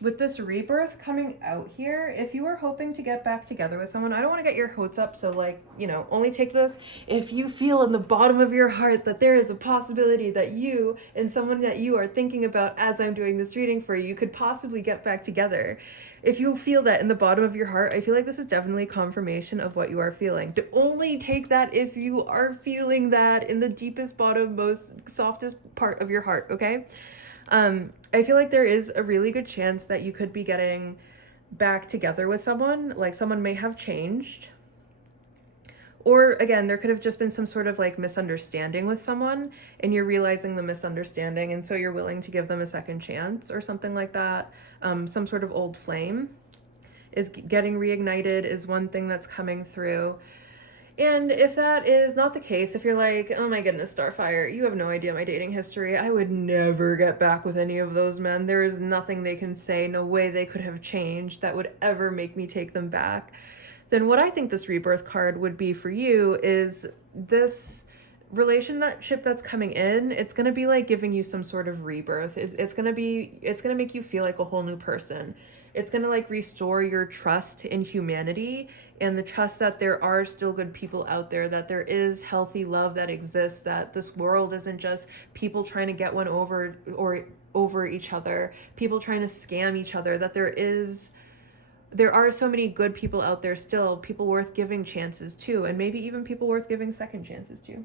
With this rebirth coming out here, if you are hoping to get back together with someone, I don't want to get your hopes up, so, like, you know, only take this if you feel in the bottom of your heart that there is a possibility that you and someone that you are thinking about as I'm doing this reading for you could possibly get back together. If you feel that in the bottom of your heart, I feel like this is definitely confirmation of what you are feeling. To only take that if you are feeling that in the deepest, bottom, most softest part of your heart, okay? I feel like there is a really good chance that you could be getting back together with someone. Like, someone may have changed. Or, again, there could have just been some sort of, like, misunderstanding with someone, and you're realizing the misunderstanding, and so you're willing to give them a second chance or something like that. Some sort of old flame is getting reignited is one thing that's coming through. And if that is not the case, if you're like, oh my goodness, Starfire, you have no idea my dating history, I would never get back with any of those men. There is nothing they can say, no way they could have changed that would ever make me take them back. Then what I think this rebirth card would be for you is this relationship that's coming in. It's going to be like giving you some sort of rebirth. It's going to make you feel like a whole new person. It's going to, like, restore your trust in humanity and the trust that there are still good people out there, that there is healthy love that exists, that this world isn't just people trying to get one over or over each other, people trying to scam each other, that there are so many good people out there still, people worth giving chances to, and maybe even people worth giving second chances to.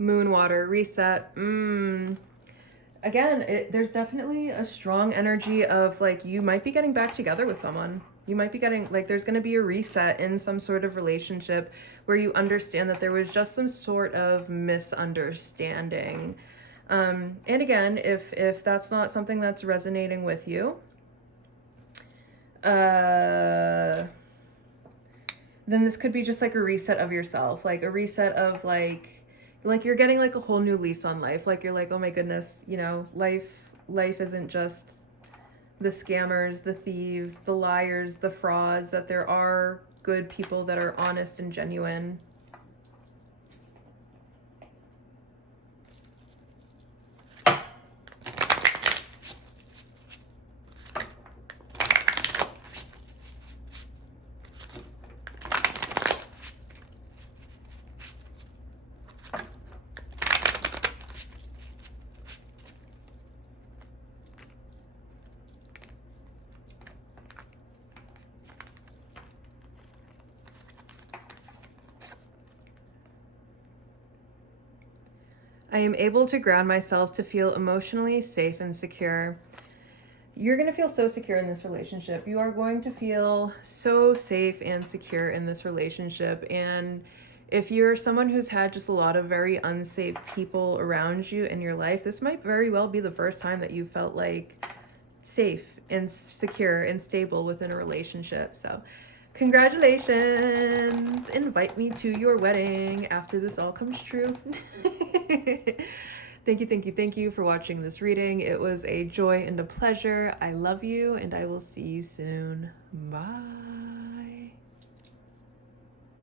Moon, water, reset. Again, there's definitely a strong energy of like you might be getting back together with someone. You might be getting like there's going to be a reset in some sort of relationship where you understand that there was just some sort of misunderstanding. And again, if that's not something that's resonating with you, then this could be just like a reset of yourself, like a reset of like you're getting like a whole new lease on life. Like you're like, oh my goodness, you know, life isn't just the scammers, the thieves, the liars, the frauds, that there are good people that are honest and genuine. I am able to ground myself to feel emotionally safe and secure. You're going to feel so secure in this relationship. You are going to feel so safe and secure in this relationship. And if you're someone who's had just a lot of very unsafe people around you in your life, this might very well be the first time that you felt like safe and secure and stable within a relationship. So congratulations. Invite me to your wedding after this all comes true. Thank you for watching this reading. It was a joy and a pleasure. I love you, and I will see you soon. Bye.